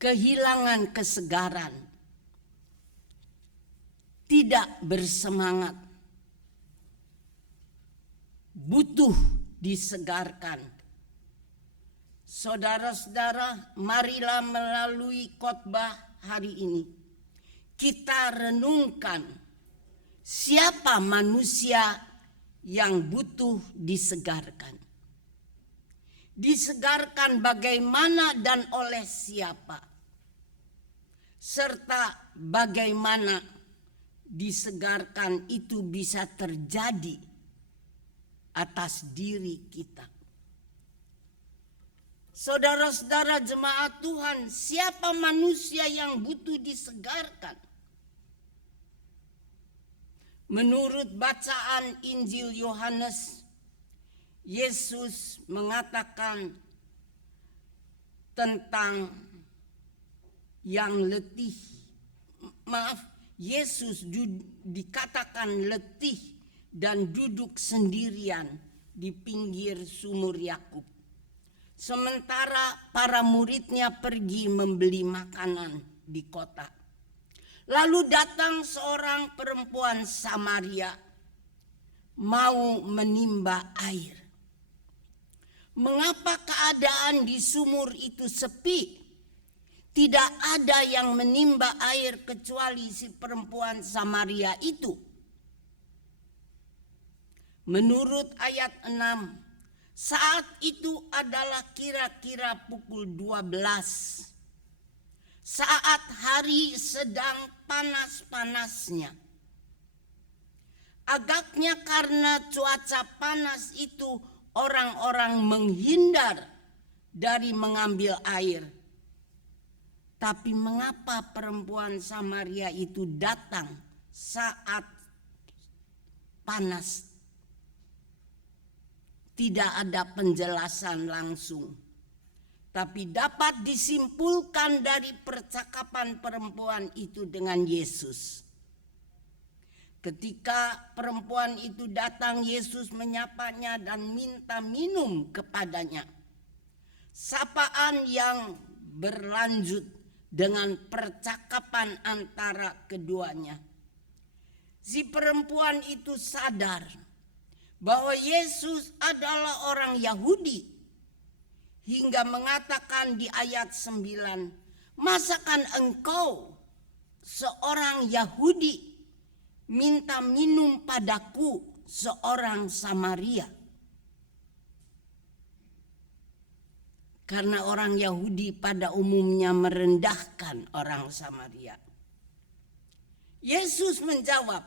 kehilangan kesegaran, tidak bersemangat, butuh disegarkan. Saudara-saudara, marilah melalui khotbah hari ini kita renungkan siapa manusia yang butuh disegarkan. Disegarkan bagaimana dan oleh siapa, serta bagaimana disegarkan itu bisa terjadi atas diri kita. Saudara-saudara jemaat Tuhan, siapa manusia yang butuh disegarkan? Menurut bacaan Injil Yohanes, Yesus mengatakan tentang yang letih. Yesus dikatakan letih dan duduk sendirian di pinggir sumur Yakub. Sementara para muridnya pergi membeli makanan di kota. Lalu datang seorang perempuan Samaria mau menimba air. Mengapa keadaan di sumur itu sepi? Tidak ada yang menimba air kecuali si perempuan Samaria itu. Menurut ayat 6, saat itu adalah kira-kira pukul 12. Saat hari sedang panas-panasnya. Agaknya karena cuaca panas itu orang-orang menghindar dari mengambil air. Tapi mengapa perempuan Samaria itu datang saat panas? Tidak ada penjelasan langsung. Tapi dapat disimpulkan dari percakapan perempuan itu dengan Yesus. Ketika perempuan itu datang, Yesus menyapanya dan minta minum kepadanya. Sapaan yang berlanjut dengan percakapan antara keduanya. Si perempuan itu sadar bahwa Yesus adalah orang Yahudi. Hingga mengatakan di ayat 9, masakan engkau seorang Yahudi minta minum padaku seorang Samaria? Karena orang Yahudi pada umumnya merendahkan orang Samaria. Yesus menjawab,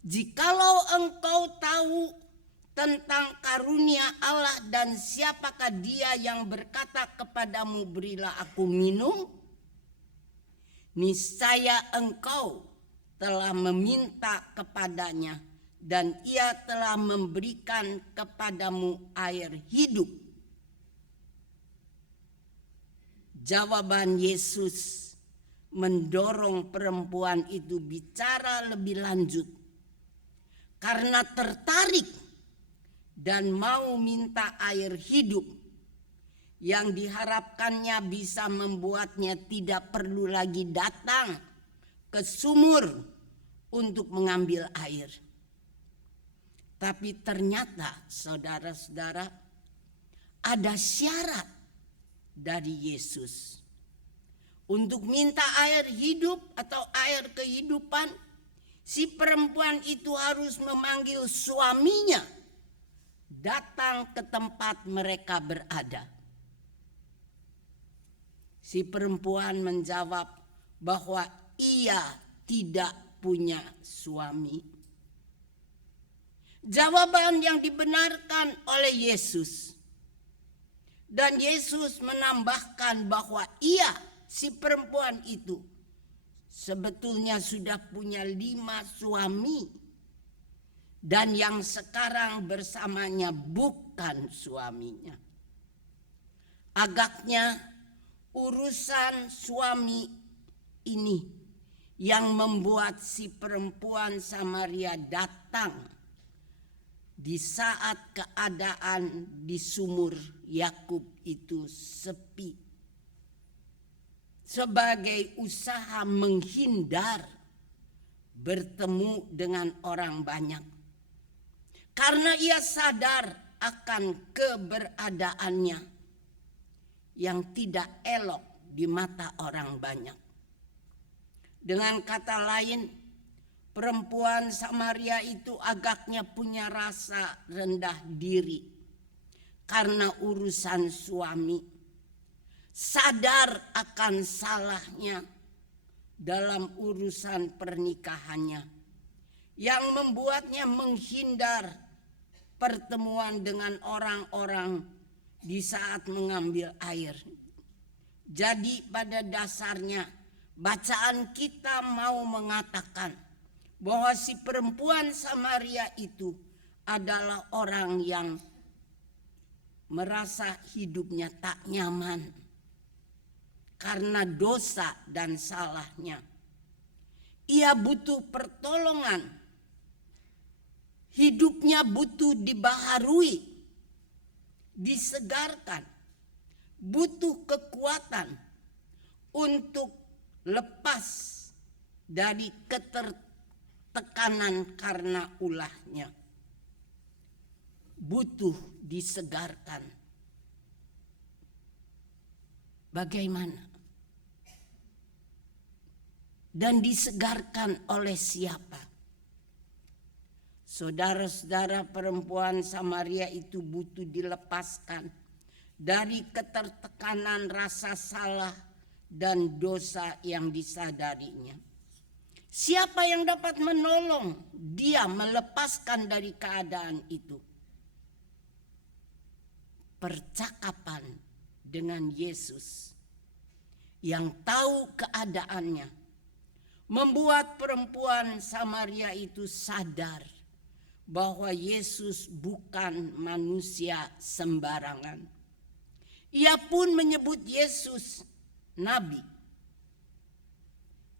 jikalau engkau tahu tentang karunia Allah dan siapakah dia yang berkata kepadamu berilah aku minum, niscaya engkau telah meminta kepadanya dan ia telah memberikan kepadamu air hidup. Jawaban Yesus mendorong perempuan itu bicara lebih lanjut karena tertarik dan mau minta air hidup yang diharapkannya bisa membuatnya tidak perlu lagi datang ke sumur untuk mengambil air. Tapi ternyata saudara-saudara ada syarat dari Yesus. Untuk minta air hidup atau air kehidupan, si perempuan itu harus memanggil suaminya datang ke tempat mereka berada. Si perempuan menjawab bahwa ia tidak punya suami. Jawaban yang dibenarkan oleh Yesus. Dan Yesus menambahkan bahwa ia, si perempuan itu, sebetulnya sudah punya 5 suami. Dan yang sekarang bersamanya bukan suaminya. Agaknya urusan suami ini yang membuat si perempuan Samaria datang di saat keadaan di sumur Yakub itu sepi. Sebagai usaha menghindar bertemu dengan orang banyak. Karena ia sadar akan keberadaannya yang tidak elok di mata orang banyak. Dengan kata lain, perempuan Samaria itu agaknya punya rasa rendah diri karena urusan suami. Sadar akan salahnya dalam urusan pernikahannya yang membuatnya menghindar pertemuan dengan orang-orang di saat mengambil air. Jadi pada dasarnya bacaan kita mau mengatakan bahwa si perempuan Samaria itu adalah orang yang merasa hidupnya tak nyaman karena dosa dan salahnya. Ia butuh pertolongan. Hidupnya butuh dibaharui, disegarkan, butuh kekuatan untuk lepas dari ketertekanan karena ulahnya. Butuh disegarkan. Bagaimana? Dan disegarkan oleh siapa? Saudara-saudara, perempuan Samaria itu butuh dilepaskan dari ketertekanan rasa salah dan dosa yang disadarinya. Siapa yang dapat menolong dia melepaskan dari keadaan itu? Percakapan dengan Yesus yang tahu keadaannya membuat perempuan Samaria itu sadar bahwa Yesus bukan manusia sembarangan. Ia pun menyebut Yesus nabi.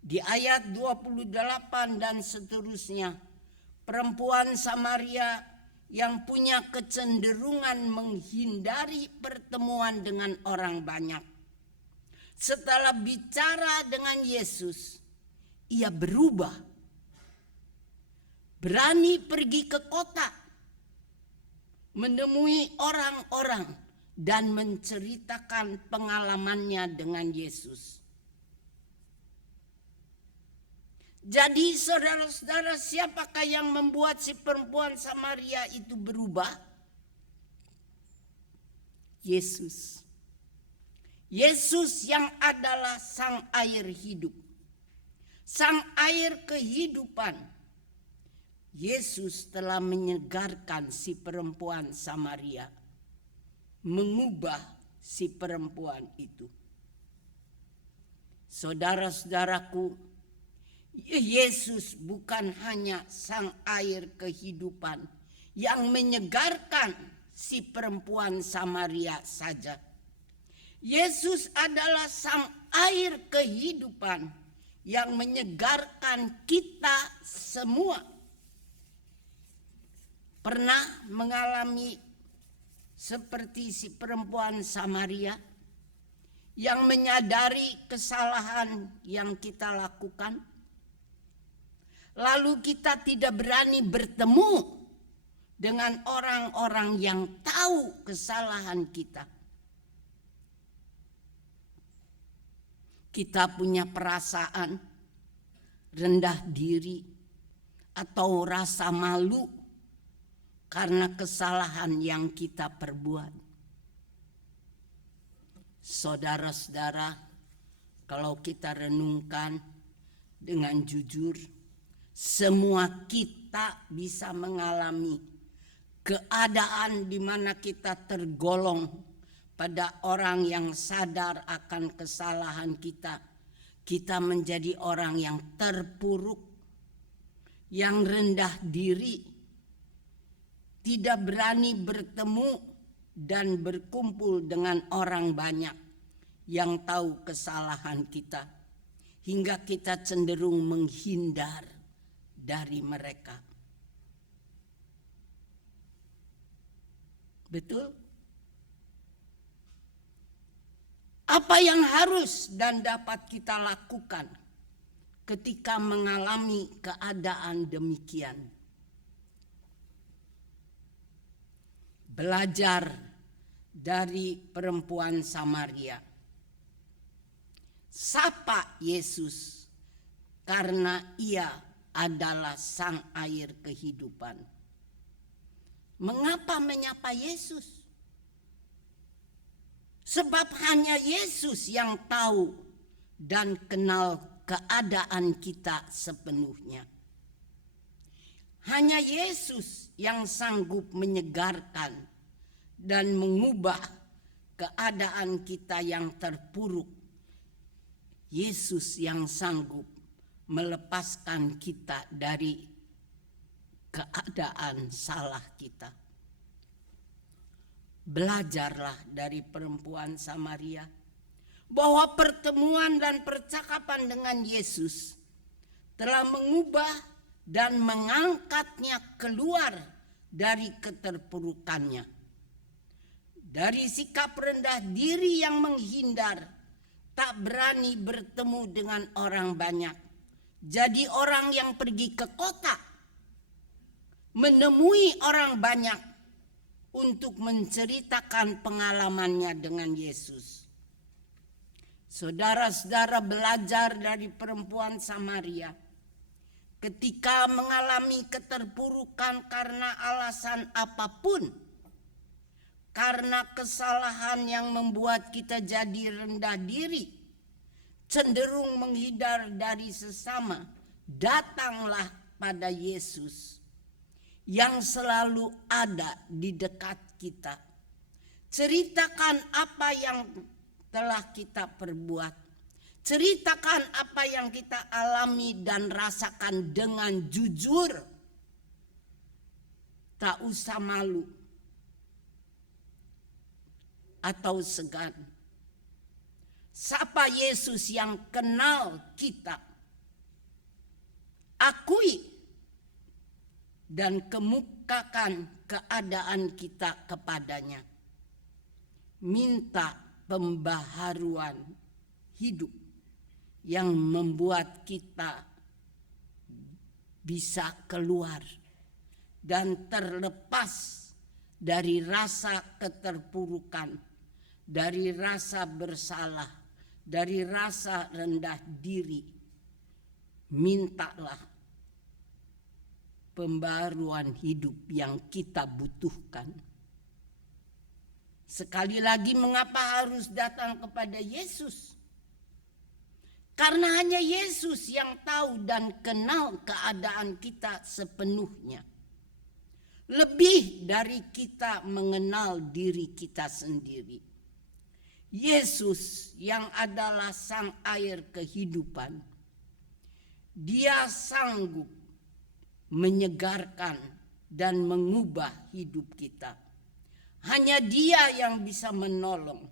Di ayat 28 dan seterusnya, perempuan Samaria yang punya kecenderungan menghindari pertemuan dengan orang banyak, setelah bicara dengan Yesus, ia berubah, berani pergi ke kota, menemui orang-orang dan menceritakan pengalamannya dengan Yesus. Jadi saudara-saudara, siapakah yang membuat si perempuan Samaria itu berubah? Yesus. Yesus yang adalah sang air hidup, sang air kehidupan. Yesus telah menyegarkan si perempuan Samaria, mengubah si perempuan itu. Saudara-saudaraku, Yesus bukan hanya sang air kehidupan yang menyegarkan si perempuan Samaria saja. Yesus adalah sang air kehidupan yang menyegarkan kita semua. Pernah mengalami seperti si perempuan Samaria yang menyadari kesalahan yang kita lakukan, lalu kita tidak berani bertemu dengan orang-orang yang tahu kesalahan kita. Kita punya perasaan rendah diri atau rasa malu karena kesalahan yang kita perbuat. Saudara-saudara, kalau kita renungkan dengan jujur, semua kita bisa mengalami keadaan di mana kita tergolong pada orang yang sadar akan kesalahan kita. Kita menjadi orang yang terpuruk, yang rendah diri, tidak berani bertemu dan berkumpul dengan orang banyak yang tahu kesalahan kita, hingga kita cenderung menghindar dari mereka. Betul? Apa yang harus dan dapat kita lakukan ketika mengalami keadaan demikian? Belajar dari perempuan Samaria. Sapa Yesus karena ia adalah sang air kehidupan. Mengapa menyapa Yesus? Sebab hanya Yesus yang tahu dan kenal keadaan kita sepenuhnya. Hanya Yesus yang sanggup menyegarkan dan mengubah keadaan kita yang terpuruk. Yesus yang sanggup melepaskan kita dari keadaan salah kita. Belajarlah dari perempuan Samaria bahwa pertemuan dan percakapan dengan Yesus telah mengubah dan mengangkatnya keluar dari keterpurukannya. Dari sikap rendah diri yang menghindar, tak berani bertemu dengan orang banyak, jadi orang yang pergi ke kota, menemui orang banyak untuk menceritakan pengalamannya dengan Yesus. Saudara-saudara belajar dari perempuan Samaria. Ketika mengalami keterpurukan karena alasan apapun, karena kesalahan yang membuat kita jadi rendah diri, cenderung menghindar dari sesama, datanglah pada Yesus yang selalu ada di dekat kita. Ceritakan apa yang telah kita perbuat. Ceritakan apa yang kita alami dan rasakan dengan jujur. Tak usah malu atau segan. Sapa Yesus yang kenal kita. Akui dan kemukakan keadaan kita kepadanya. Minta pembaharuan hidup yang membuat kita bisa keluar dan terlepas dari rasa keterpurukan, dari rasa bersalah, dari rasa rendah diri. Mintalah pembaruan hidup yang kita butuhkan. Sekali lagi, mengapa harus datang kepada Yesus? Karena hanya Yesus yang tahu dan kenal keadaan kita sepenuhnya. Lebih dari kita mengenal diri kita sendiri. Yesus yang adalah sang air kehidupan. Dia sanggup menyegarkan dan mengubah hidup kita. Hanya Dia yang bisa menolong,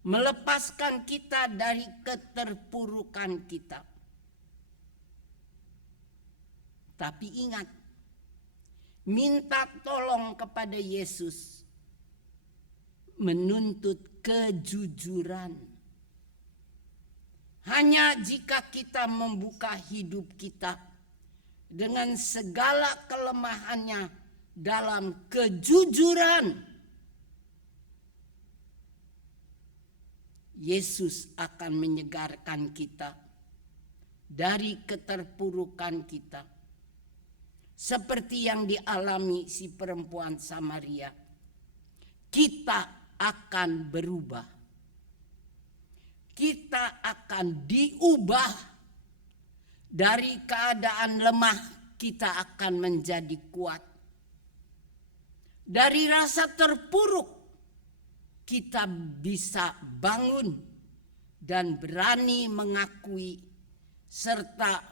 melepaskan kita dari keterpurukan kita. Tapi ingat, minta tolong kepada Yesus menuntut kejujuran. Hanya jika kita membuka hidup kita dengan segala kelemahannya dalam kejujuran, Yesus akan menyegarkan kita dari keterpurukan kita. Seperti yang dialami si perempuan Samaria. Kita akan berubah. Kita akan diubah. Dari keadaan lemah kita akan menjadi kuat. Dari rasa terpuruk kita bisa bangun dan berani mengakui serta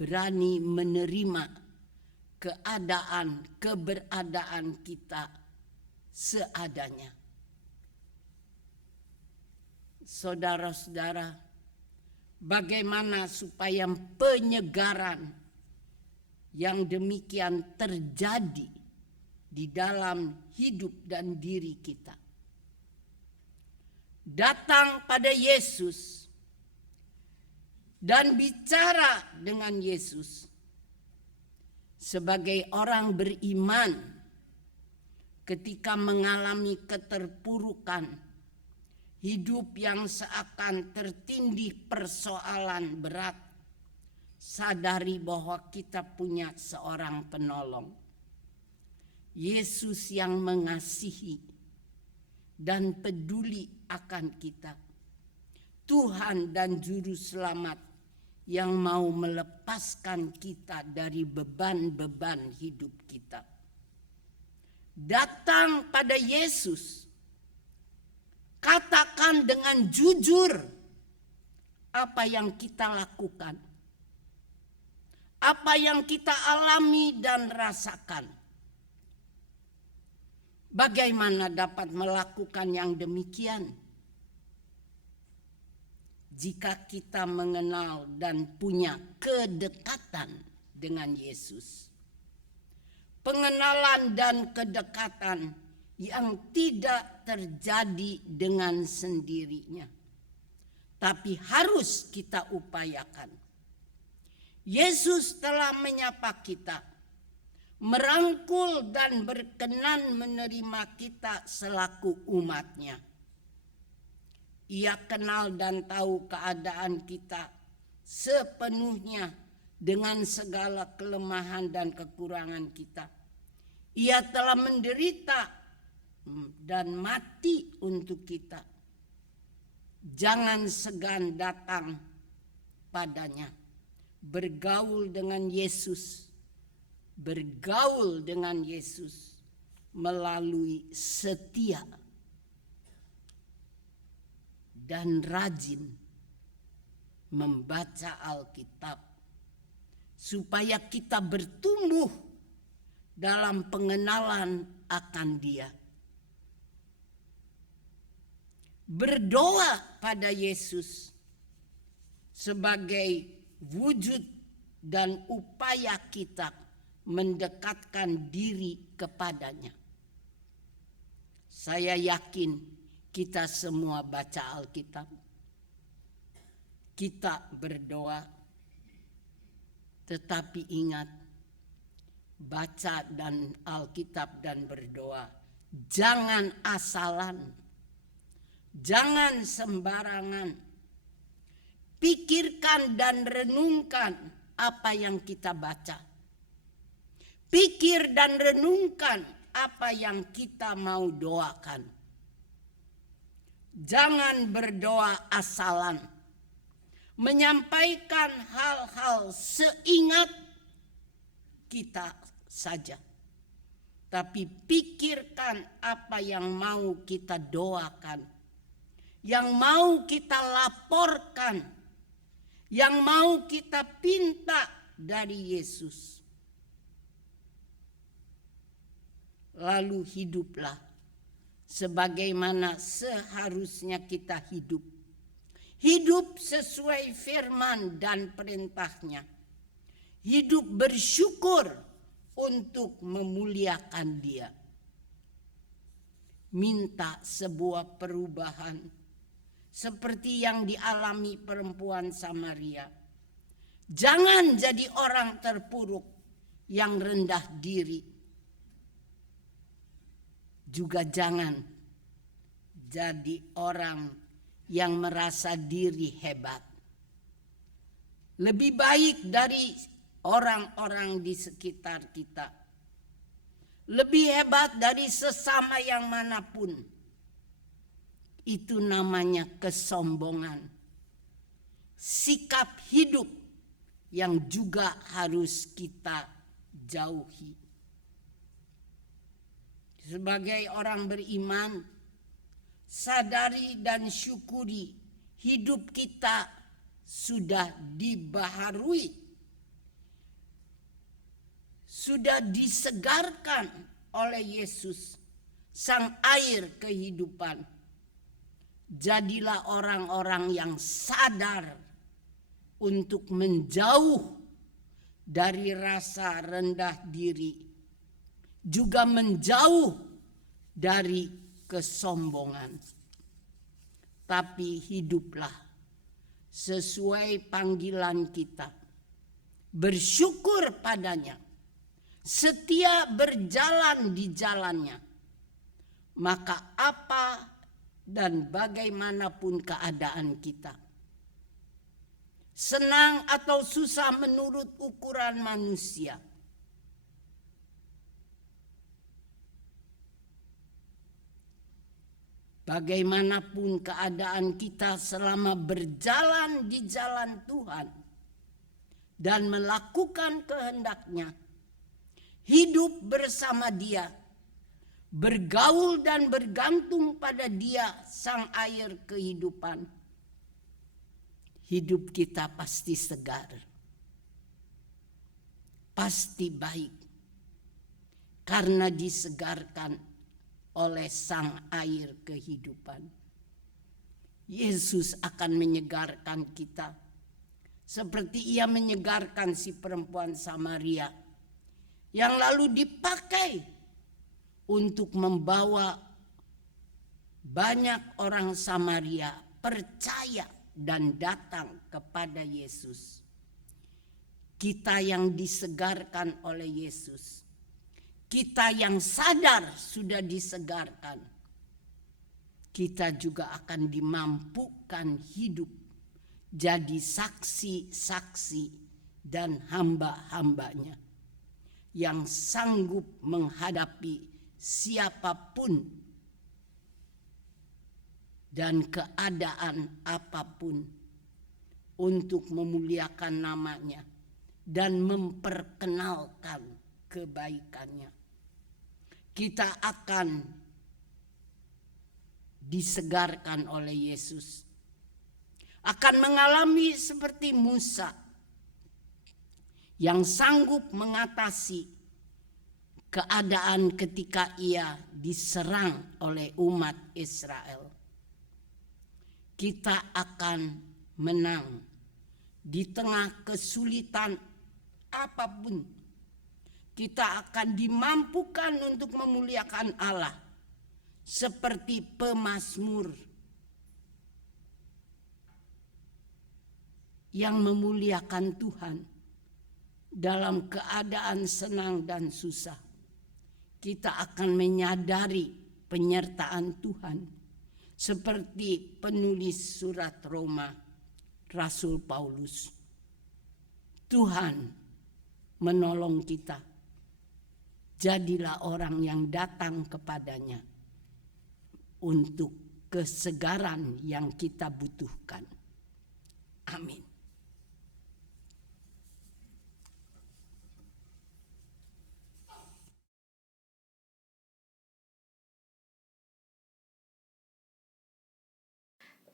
berani menerima keberadaan kita seadanya. Saudara-saudara, bagaimana supaya penyegaran yang demikian terjadi di dalam hidup dan diri kita? Datang pada Yesus dan bicara dengan Yesus. Sebagai orang beriman, ketika mengalami keterpurukan, hidup yang seakan tertindih persoalan berat, sadari bahwa kita punya seorang penolong. Yesus yang mengasihi dan peduli akan kita. Tuhan dan Juru Selamat yang mau melepaskan kita dari beban-beban hidup kita. Datang pada Yesus. Katakan dengan jujur apa yang kita lakukan. Apa yang kita alami dan rasakan. Bagaimana dapat melakukan yang demikian? Jika kita mengenal dan punya kedekatan dengan Yesus. Pengenalan dan kedekatan yang tidak terjadi dengan sendirinya. Tapi harus kita upayakan. Yesus telah menyapa kita. Merangkul dan berkenan menerima kita selaku umatnya. Ia kenal dan tahu keadaan kita sepenuhnya dengan segala kelemahan dan kekurangan kita. Ia telah menderita dan mati untuk kita. Jangan segan datang padanya. Bergaul dengan Yesus. Bergaul dengan Yesus melalui setia dan rajin membaca Alkitab, supaya kita bertumbuh dalam pengenalan akan Dia. Berdoa pada Yesus sebagai wujud dan upaya kita mendekatkan diri kepadanya. Saya yakin kita semua baca Alkitab. Kita berdoa. Tetapi ingat, baca dan Alkitab dan berdoa jangan asalan. Jangan sembarangan. Pikirkan dan renungkan apa yang kita baca. Pikir dan renungkan apa yang kita mau doakan. Jangan berdoa asalan. Menyampaikan hal-hal seingat kita saja. Tapi pikirkan apa yang mau kita doakan. Yang mau kita laporkan. Yang mau kita pinta dari Yesus. Lalu hiduplah sebagaimana seharusnya kita hidup. Hidup sesuai firman dan perintahnya. Hidup bersyukur untuk memuliakan Dia. Minta sebuah perubahan seperti yang dialami perempuan Samaria. Jangan jadi orang terpuruk yang rendah diri. Juga jangan jadi orang yang merasa diri hebat. Lebih baik dari orang-orang di sekitar kita. Lebih hebat dari sesama yang manapun. Itu namanya kesombongan. Sikap hidup yang juga harus kita jauhi. Sebagai orang beriman, sadari dan syukuri hidup kita sudah dibaharui, sudah disegarkan oleh Yesus, sang air kehidupan. Jadilah orang-orang yang sadar untuk menjauh dari rasa rendah diri, juga menjauh dari kesombongan. Tapi hiduplah sesuai panggilan kita. Bersyukur padanya. Setia berjalan di jalannya. Maka apa dan bagaimanapun keadaan kita. Senang atau susah menurut ukuran manusia. Bagaimanapun keadaan kita selama berjalan di jalan Tuhan dan melakukan kehendak-Nya, hidup bersama Dia, bergaul dan bergantung pada Dia, sang air kehidupan, hidup kita pasti segar, pasti baik, karena disegarkan oleh sang air kehidupan. Yesus akan menyegarkan kita seperti Ia menyegarkan si perempuan Samaria yang lalu dipakai untuk membawa banyak orang Samaria percaya dan datang kepada Yesus. Kita yang disegarkan oleh Yesus, kita yang sadar sudah disegarkan, kita juga akan dimampukan hidup jadi saksi-saksi dan hamba-hambanya yang sanggup menghadapi siapapun dan keadaan apapun untuk memuliakan namanya dan memperkenalkan kebaikannya. Kita akan disegarkan oleh Yesus, akan mengalami seperti Musa yang sanggup mengatasi keadaan ketika ia diserang oleh umat Israel. Kita akan menang di tengah kesulitan apapun. Kita akan dimampukan untuk memuliakan Allah seperti pemazmur yang memuliakan Tuhan dalam keadaan senang dan susah. Kita akan menyadari penyertaan Tuhan seperti penulis surat Roma, Rasul Paulus. Tuhan menolong kita. Jadilah orang yang datang kepadanya untuk kesegaran yang kita butuhkan. Amin.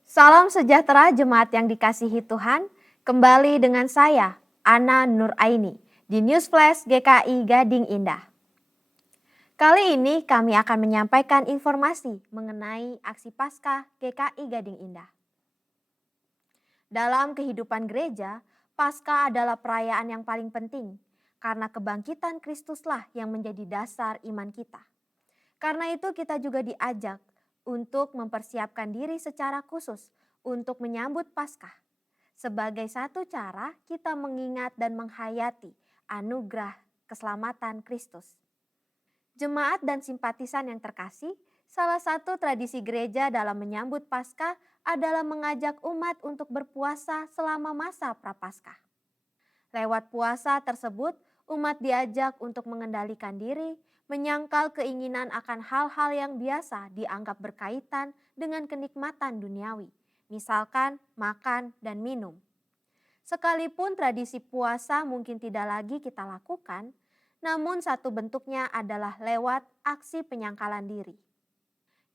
Salam sejahtera jemaat yang dikasihi Tuhan, kembali dengan saya, Ana Nuraini, di News Flash GKI Gading Indah. Kali ini kami akan menyampaikan informasi mengenai aksi Paskah GKI Gading Indah. Dalam kehidupan gereja, Paskah adalah perayaan yang paling penting, karena kebangkitan Kristuslah yang menjadi dasar iman kita. Karena itu kita juga diajak untuk mempersiapkan diri secara khusus untuk menyambut Paskah. Sebagai satu cara kita mengingat dan menghayati anugerah keselamatan Kristus. Jemaat dan simpatisan yang terkasih, salah satu tradisi gereja dalam menyambut Paskah adalah mengajak umat untuk berpuasa selama masa Prapaskah. Lewat puasa tersebut, umat diajak untuk mengendalikan diri, menyangkal keinginan akan hal-hal yang biasa dianggap berkaitan dengan kenikmatan duniawi, misalkan makan dan minum. Sekalipun tradisi puasa mungkin tidak lagi kita lakukan, namun satu bentuknya adalah lewat aksi penyangkalan diri.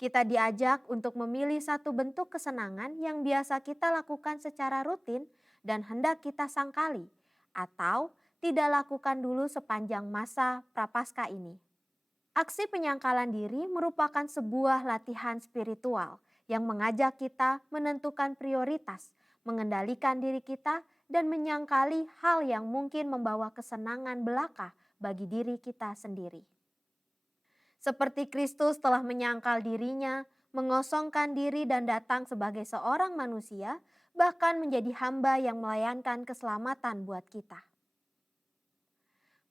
Kita diajak untuk memilih satu bentuk kesenangan yang biasa kita lakukan secara rutin dan hendak kita sangkali, atau tidak lakukan dulu sepanjang masa Prapaskah ini. Aksi penyangkalan diri merupakan sebuah latihan spiritual yang mengajak kita menentukan prioritas, mengendalikan diri kita, dan menyangkali hal yang mungkin membawa kesenangan belaka bagi diri kita sendiri. Seperti Kristus telah menyangkal dirinya, mengosongkan diri dan datang sebagai seorang manusia, bahkan menjadi hamba yang melayankan keselamatan buat kita.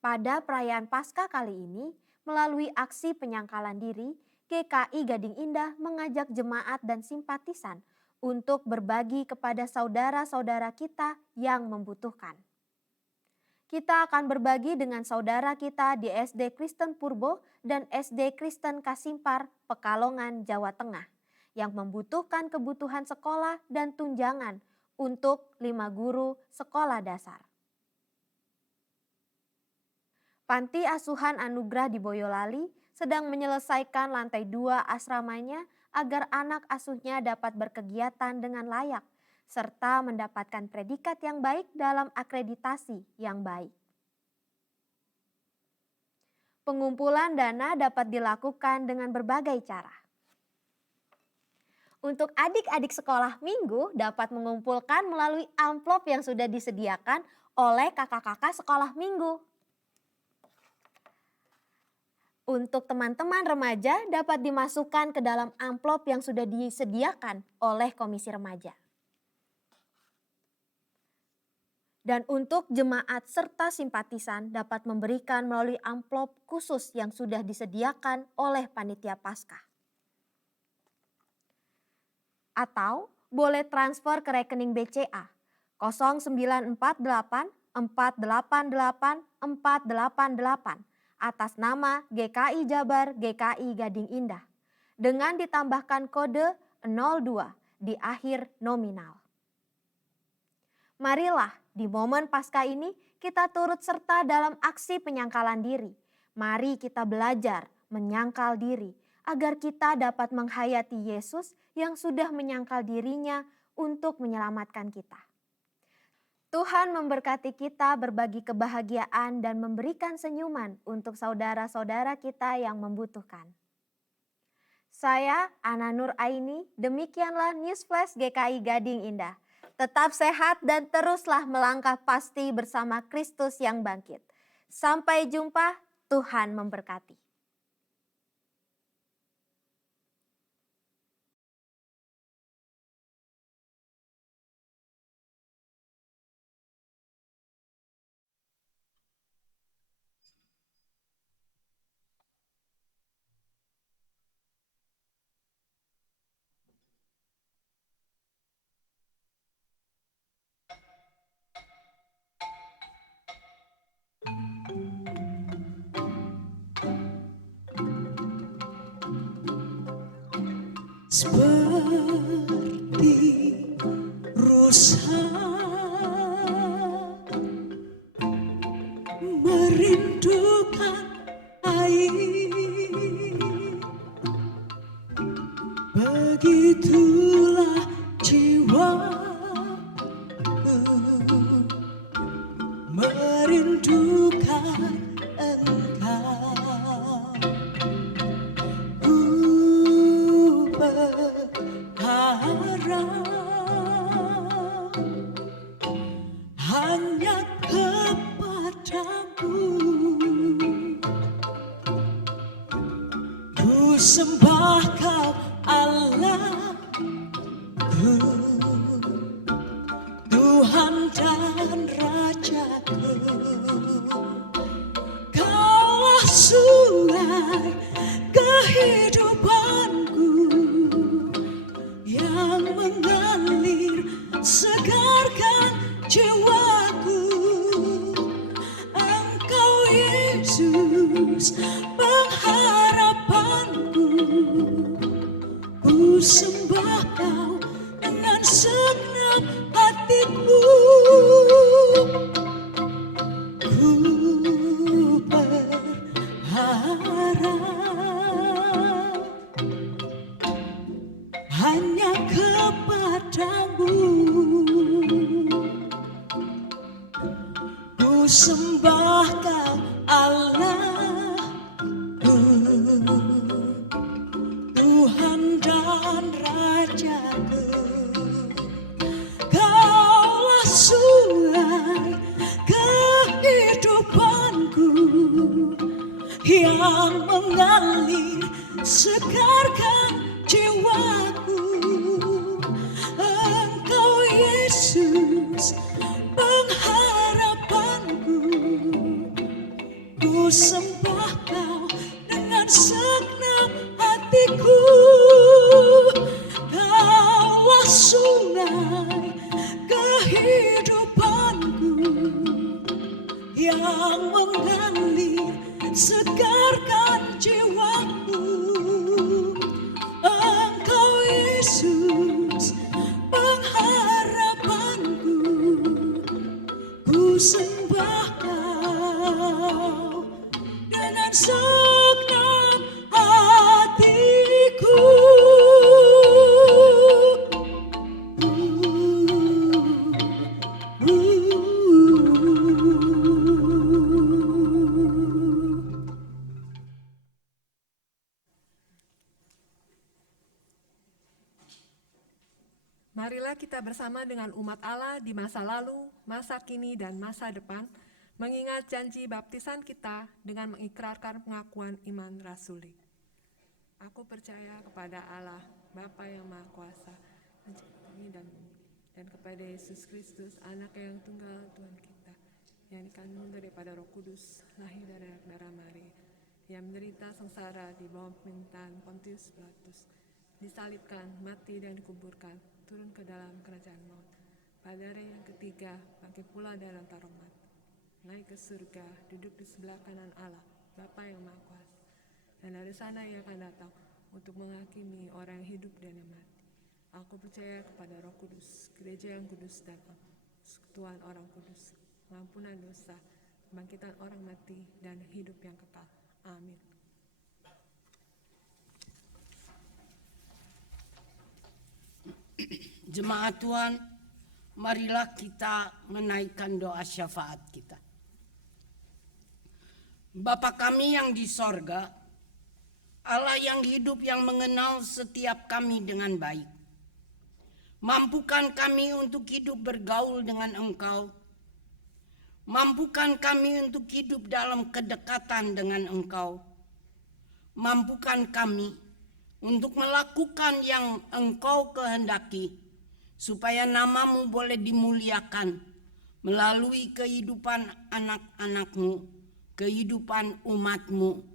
Pada perayaan Paskah kali ini, melalui aksi penyangkalan diri, GKI Gading Indah mengajak jemaat dan simpatisan untuk berbagi kepada saudara-saudara kita yang membutuhkan. Kita akan berbagi dengan saudara kita di SD Kristen Purbo dan SD Kristen Kasimpar, Pekalongan, Jawa Tengah, yang membutuhkan kebutuhan sekolah dan tunjangan untuk 5 guru sekolah dasar. Panti Asuhan Anugerah di Boyolali sedang menyelesaikan lantai 2 asramanya agar anak asuhnya dapat berkegiatan dengan layak, serta mendapatkan predikat yang baik dalam akreditasi yang baik. Pengumpulan dana dapat dilakukan dengan berbagai cara. Untuk adik-adik sekolah minggu dapat mengumpulkan melalui amplop yang sudah disediakan oleh kakak-kakak sekolah minggu. Untuk teman-teman remaja dapat dimasukkan ke dalam amplop yang sudah disediakan oleh Komisi Remaja. Dan untuk jemaat serta simpatisan dapat memberikan melalui amplop khusus yang sudah disediakan oleh panitia Paskah. atau boleh transfer ke rekening BCA 0948 488 488 atas nama GKI Jabar GKI Gading Indah dengan ditambahkan kode 02 di akhir nominal. Marilah di momen Paskah ini kita turut serta dalam aksi penyangkalan diri. Mari kita belajar menyangkal diri agar kita dapat menghayati Yesus yang sudah menyangkal dirinya untuk menyelamatkan kita. Tuhan memberkati kita berbagi kebahagiaan dan memberikan senyuman untuk saudara-saudara kita yang membutuhkan. Saya Ana Nur Aini, demikianlah News Flash GKI Gading Indah. Tetap sehat dan teruslah melangkah pasti bersama Kristus yang bangkit. Sampai jumpa, Tuhan memberkati. Seperti rusa merindukan air, begitulah jiwaku merindukan Engkau. Harap hanya kepadamu, ku sembah Kau Allahku, Tuhan dan Rajaku. Kaulah sungai kehidupanku yang mengalir segarkan jiwaku. Engkau Yesus pengharapanku, ku sembah Kau dengan segenap hatiku. Ku berharap hanya kepadamu, ku sembah Kau Allahku, Tuhan dan Rajaku. Kaulah sungai kehidupanku yang mengalir segarkan jiwaku. Engkau Yesus pengharapanku, ku sembah Kau dengan segenap hatiku. Kaulah sungai kehidupanku yang mengalir segarkan jiwaku. Engkau Yesus pengharapanku, ku sembah Kau dengan segenap hatiku. Marilah kita bersama dengan umat Allah di masa lalu, masa kini, dan masa depan, mengingat janji baptisan kita dengan mengikrarkan pengakuan iman rasuli. Aku percaya kepada Allah, Bapa yang Maha Kuasa, dan kepada Yesus Kristus, Anak yang tunggal Tuhan kita, yang dikandung daripada Roh Kudus, lahir dari darah Maria, yang menderita sengsara di bawah pemerintahan Pontius Pilatus, disalibkan, mati dan dikuburkan, turun ke dalam kerajaan maut. Pada hari yang ketiga, bangkit pula dari antara mati, naik ke surga, duduk di sebelah kanan Allah, Bapa yang Maha Kuasa. Dan dari sana ia akan datang untuk menghakimi orang yang hidup dan yang mati. Aku percaya kepada Roh Kudus, gereja yang kudus dan persekutuan orang kudus, pengampunan dosa, kebangkitan orang mati, dan hidup yang kekal. Amin. Jemaat Tuhan, marilah kita menaikkan doa syafaat kita. Bapa kami yang di sorga, Allah yang hidup yang mengenal setiap kami dengan baik. Mampukan kami untuk hidup bergaul dengan Engkau. Mampukan kami untuk hidup dalam kedekatan dengan Engkau. Mampukan kami untuk melakukan yang Engkau kehendaki, supaya nama-Mu boleh dimuliakan melalui kehidupan anak-anak-Mu, kehidupan umat-Mu,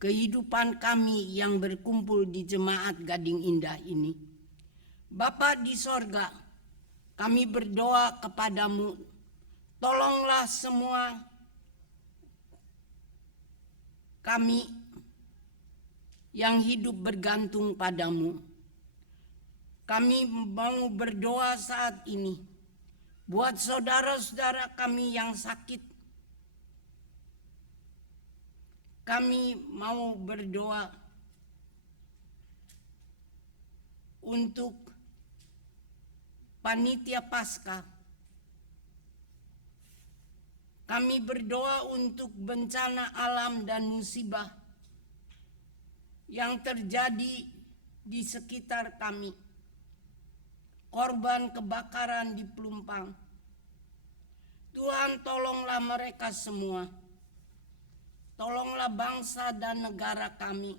kehidupan kami yang berkumpul di Jemaat Gading Indah ini. Bapa di sorga, kami berdoa kepadamu, tolonglah semua kami yang hidup bergantung padamu. Kami mau berdoa saat ini buat saudara-saudara kami yang sakit. Kami mau berdoa untuk panitia Paskah. Kami berdoa untuk bencana alam dan musibah yang terjadi di sekitar kami. Korban kebakaran di Pelumpang. Tuhan, tolonglah mereka semua. Tolonglah bangsa dan negara kami.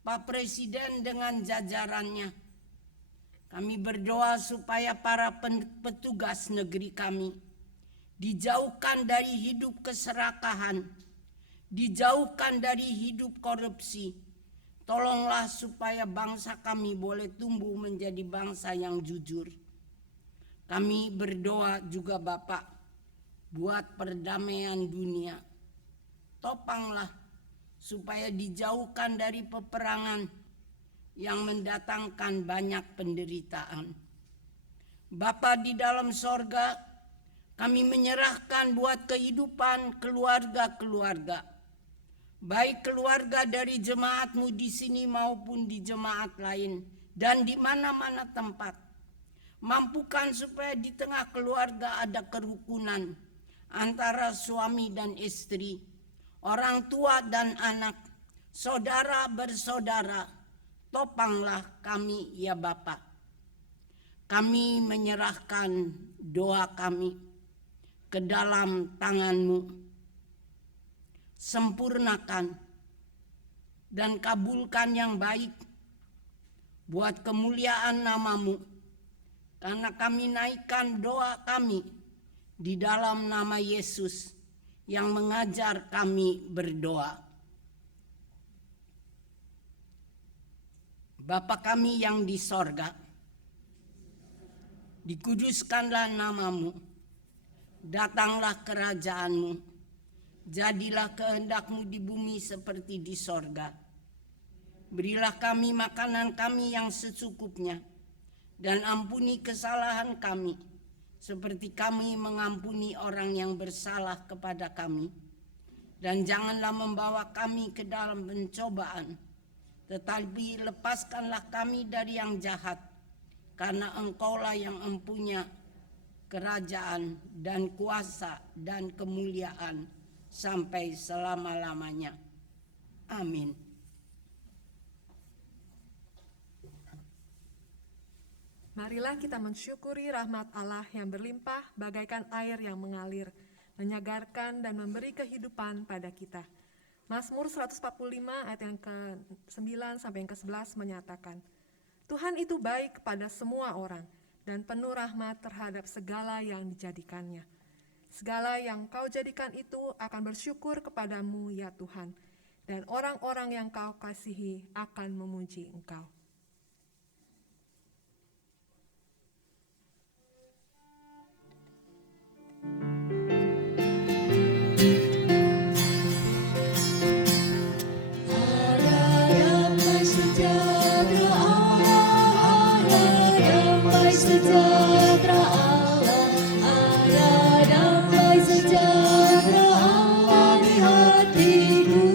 Pak Presiden dengan jajarannya. Kami berdoa supaya para petugas negeri kami dijauhkan dari hidup keserakahan, dijauhkan dari hidup korupsi. Tolonglah supaya bangsa kami boleh tumbuh menjadi bangsa yang jujur. Kami berdoa juga Bapak buat perdamaian dunia. Topanglah supaya dijauhkan dari peperangan yang mendatangkan banyak penderitaan. Bapa di dalam sorga, kami menyerahkan buat kehidupan keluarga-keluarga. Baik keluarga dari jemaat-Mu di sini maupun di jemaat lain. Dan di mana-mana tempat. Mampukan supaya di tengah keluarga ada kerukunan antara suami dan istri, orang tua dan anak, saudara bersaudara. Topanglah kami ya Bapa. Kami menyerahkan doa kami ke dalam tangan-Mu. Sempurnakan dan kabulkan yang baik buat kemuliaan nama-Mu. Karena kami naikkan doa kami di dalam nama Yesus yang mengajar kami berdoa. Bapa kami yang di sorga, dikuduskanlah nama-Mu, datanglah kerajaan-Mu, jadilah kehendak-Mu di bumi seperti di sorga. Berilah kami makanan kami yang secukupnya, dan ampuni kesalahan kami, seperti kami mengampuni orang yang bersalah kepada kami. Dan janganlah membawa kami ke dalam pencobaan, tetapi lepaskanlah kami dari yang jahat, karena Engkaulah yang mempunyai kerajaan dan kuasa dan kemuliaan sampai selama-lamanya. Amin. Marilah kita mensyukuri rahmat Allah yang berlimpah bagaikan air yang mengalir, menyegarkan dan memberi kehidupan pada kita. Mazmur 145 ayat yang ke-9 sampai yang ke-11 menyatakan, Tuhan itu baik kepada semua orang dan penuh rahmat terhadap segala yang dijadikannya. Segala yang Kau jadikan itu akan bersyukur kepadamu ya Tuhan, dan orang-orang yang kau kasihi akan memuji engkau. Damai sejahtera Allah, damai sejahtera Allah, ada damai sejahtera Allah di hatiku.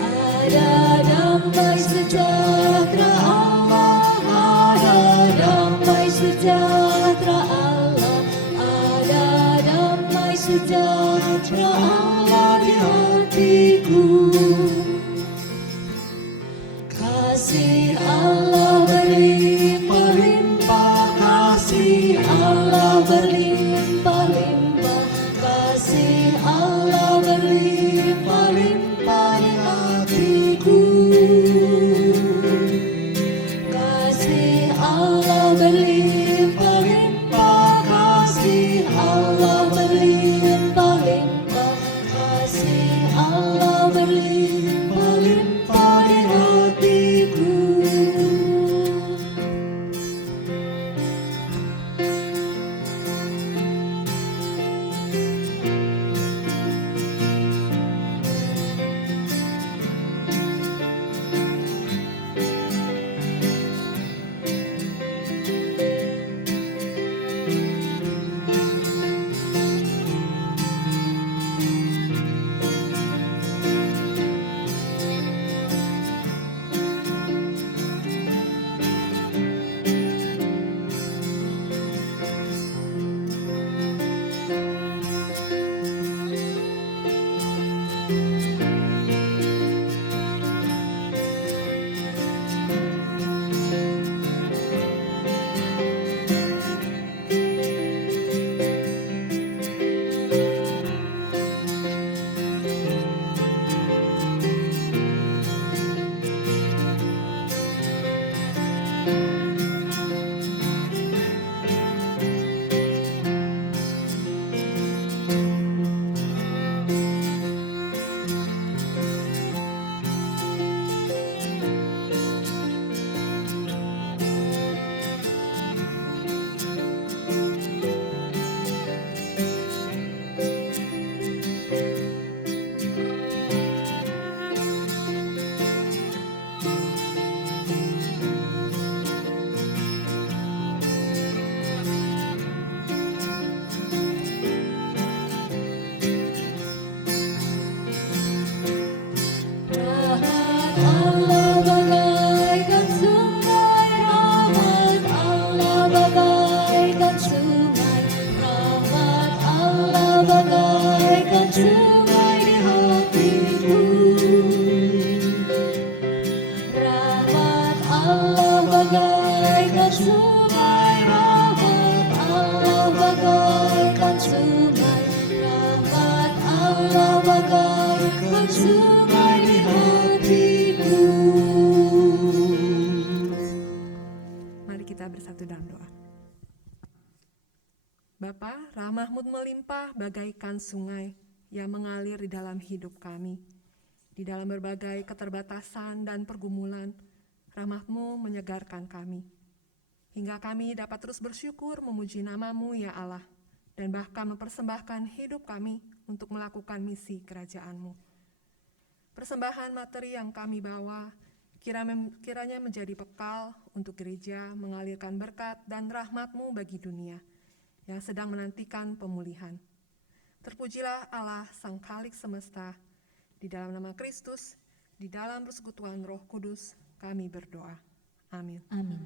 Ada damai sejahtera Allah, ada damai sejahtera Allah, ada damai sejahtera Allah di hatiku. Kasih Allah berlimpah-limpah, kasih Allah berlimpah-limpah, kasih Allah berlimpah-limpah di hatiku. Kasih Allah berlimpah-limpah, kasih Allah berlimpah-limpah, kasih Allah berlimpah-limpah di hatiku. Allah bagaikan sungai, rahmat Allah bagaikan sungai, rahmat Allah bagaikan sungai di hatiku. Rahmat Allah bagaikan sungai, rahmat Allah bagaikan sungai, rahmat Allah bagaikan sungai di hatiku. Mari kita bersatu dalam doa. Bapa, rahmat-Mu melimpah bagaikan sungai yang mengalir di dalam hidup kami. Di dalam berbagai keterbatasan dan pergumulan, rahmat-Mu menyegarkan kami. Hingga kami dapat terus bersyukur memuji nama-Mu ya Allah, dan bahkan mempersembahkan hidup kami untuk melakukan misi kerajaan-Mu. Persembahan materi yang kami bawa, kiranya menjadi bekal untuk gereja mengalirkan berkat dan rahmat-Mu bagi dunia yang sedang menantikan pemulihan. Terpujilah Allah Sang Khalik semesta, di dalam nama Kristus, di dalam persekutuan Roh Kudus, kami berdoa. Amin. Amin.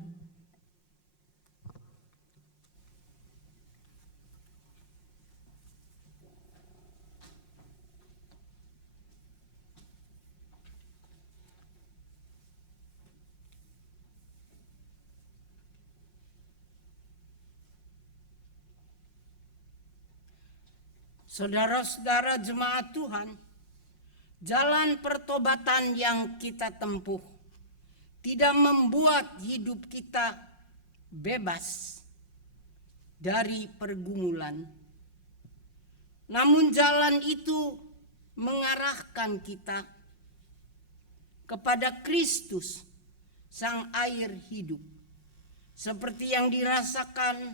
Saudara-saudara jemaat Tuhan, jalan pertobatan yang kita tempuh tidak membuat hidup kita bebas dari pergumulan. Namun jalan itu mengarahkan kita kepada Kristus, Sang Air Hidup, seperti yang dirasakan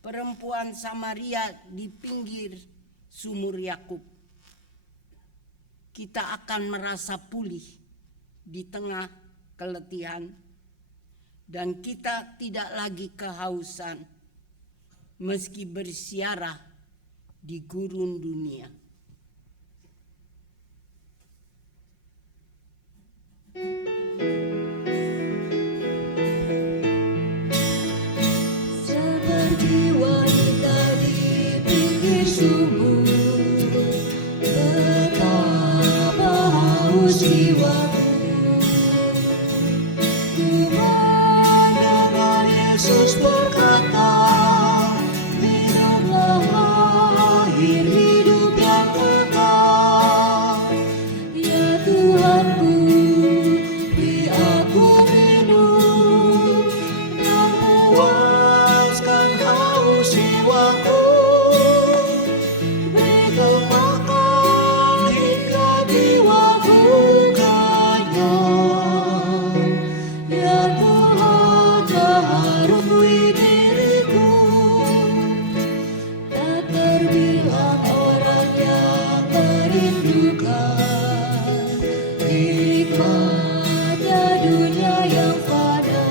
perempuan Samaria di pinggir sumur Yakub. Kita akan merasa pulih di tengah keletihan, dan kita tidak lagi kehausan meski bersiarah di gurun dunia. Seperti wanita di pinggir sumur, betapa haus jiwaku. Ku mendengar Yesus berkata, minumlah air hidup yang kekal. Ya Tuhanku, beri aku minum dan puaskan haus jiwaku. Beri kemakan hingga jiwaku kenyang. Ya Tuhan, baharui diriku. Tak terbilang orang yang merindukan nikmatnya dunia yang fana.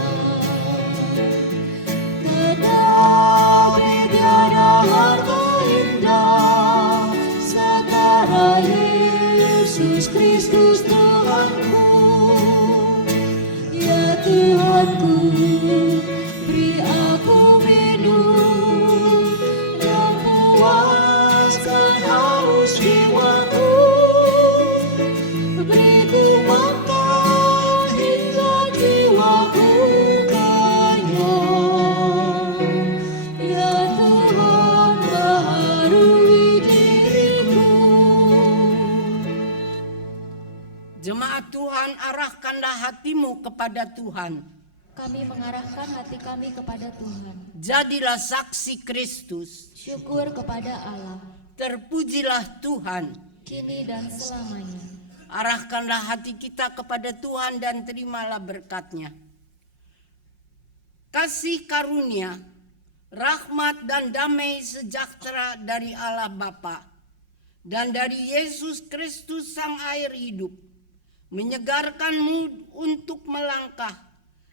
Tetapi tiada harga indah setara Yesus Kristus Tuhanku. Ya Tuhanku, beri aku minum dan puaskan haus jiwaku. Beriku makan hingga jiwaku kenyang. Ya Tuhan, baharui diriku. Jemaat Tuhan, arahkanlah hatimu kepada Tuhan. Kami mengarahkan hati kami kepada Tuhan. Jadilah saksi Kristus. Syukur kepada Allah, Terpujilah Tuhan. kini dan selamanya. Arahkanlah hati kita kepada Tuhan dan terimalah berkat-Nya. Kasih karunia, rahmat dan damai sejahtera dari Allah Bapa dan dari Yesus Kristus Sang Air Hidup menyegarkanmu untuk melangkah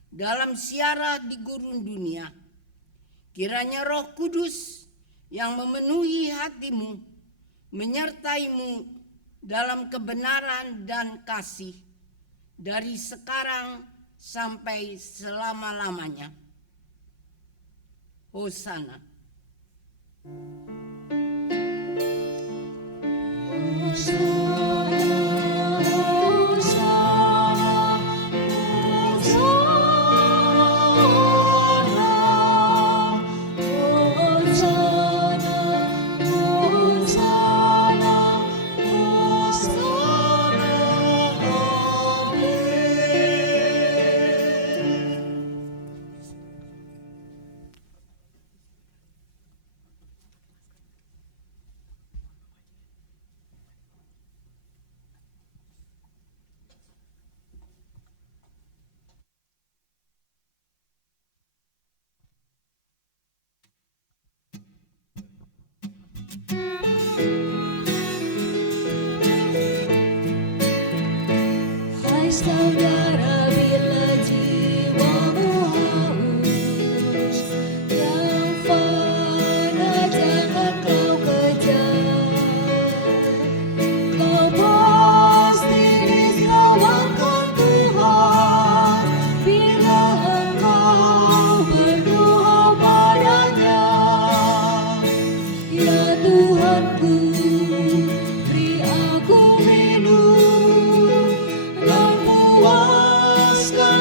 dalam siarah di gurun dunia. Kiranya Roh Kudus yang memenuhi hatimu menyertaimu dalam kebenaran dan kasih dari sekarang sampai selama-lamanya. Hosana. Hai saudara, bila jiwamu haus, yang fana jangan kau kejar. Kau pasti diselamatkan Tuhan bila engkau berdoa padanya. Ya Tuhanku, beri aku minum dan puaskan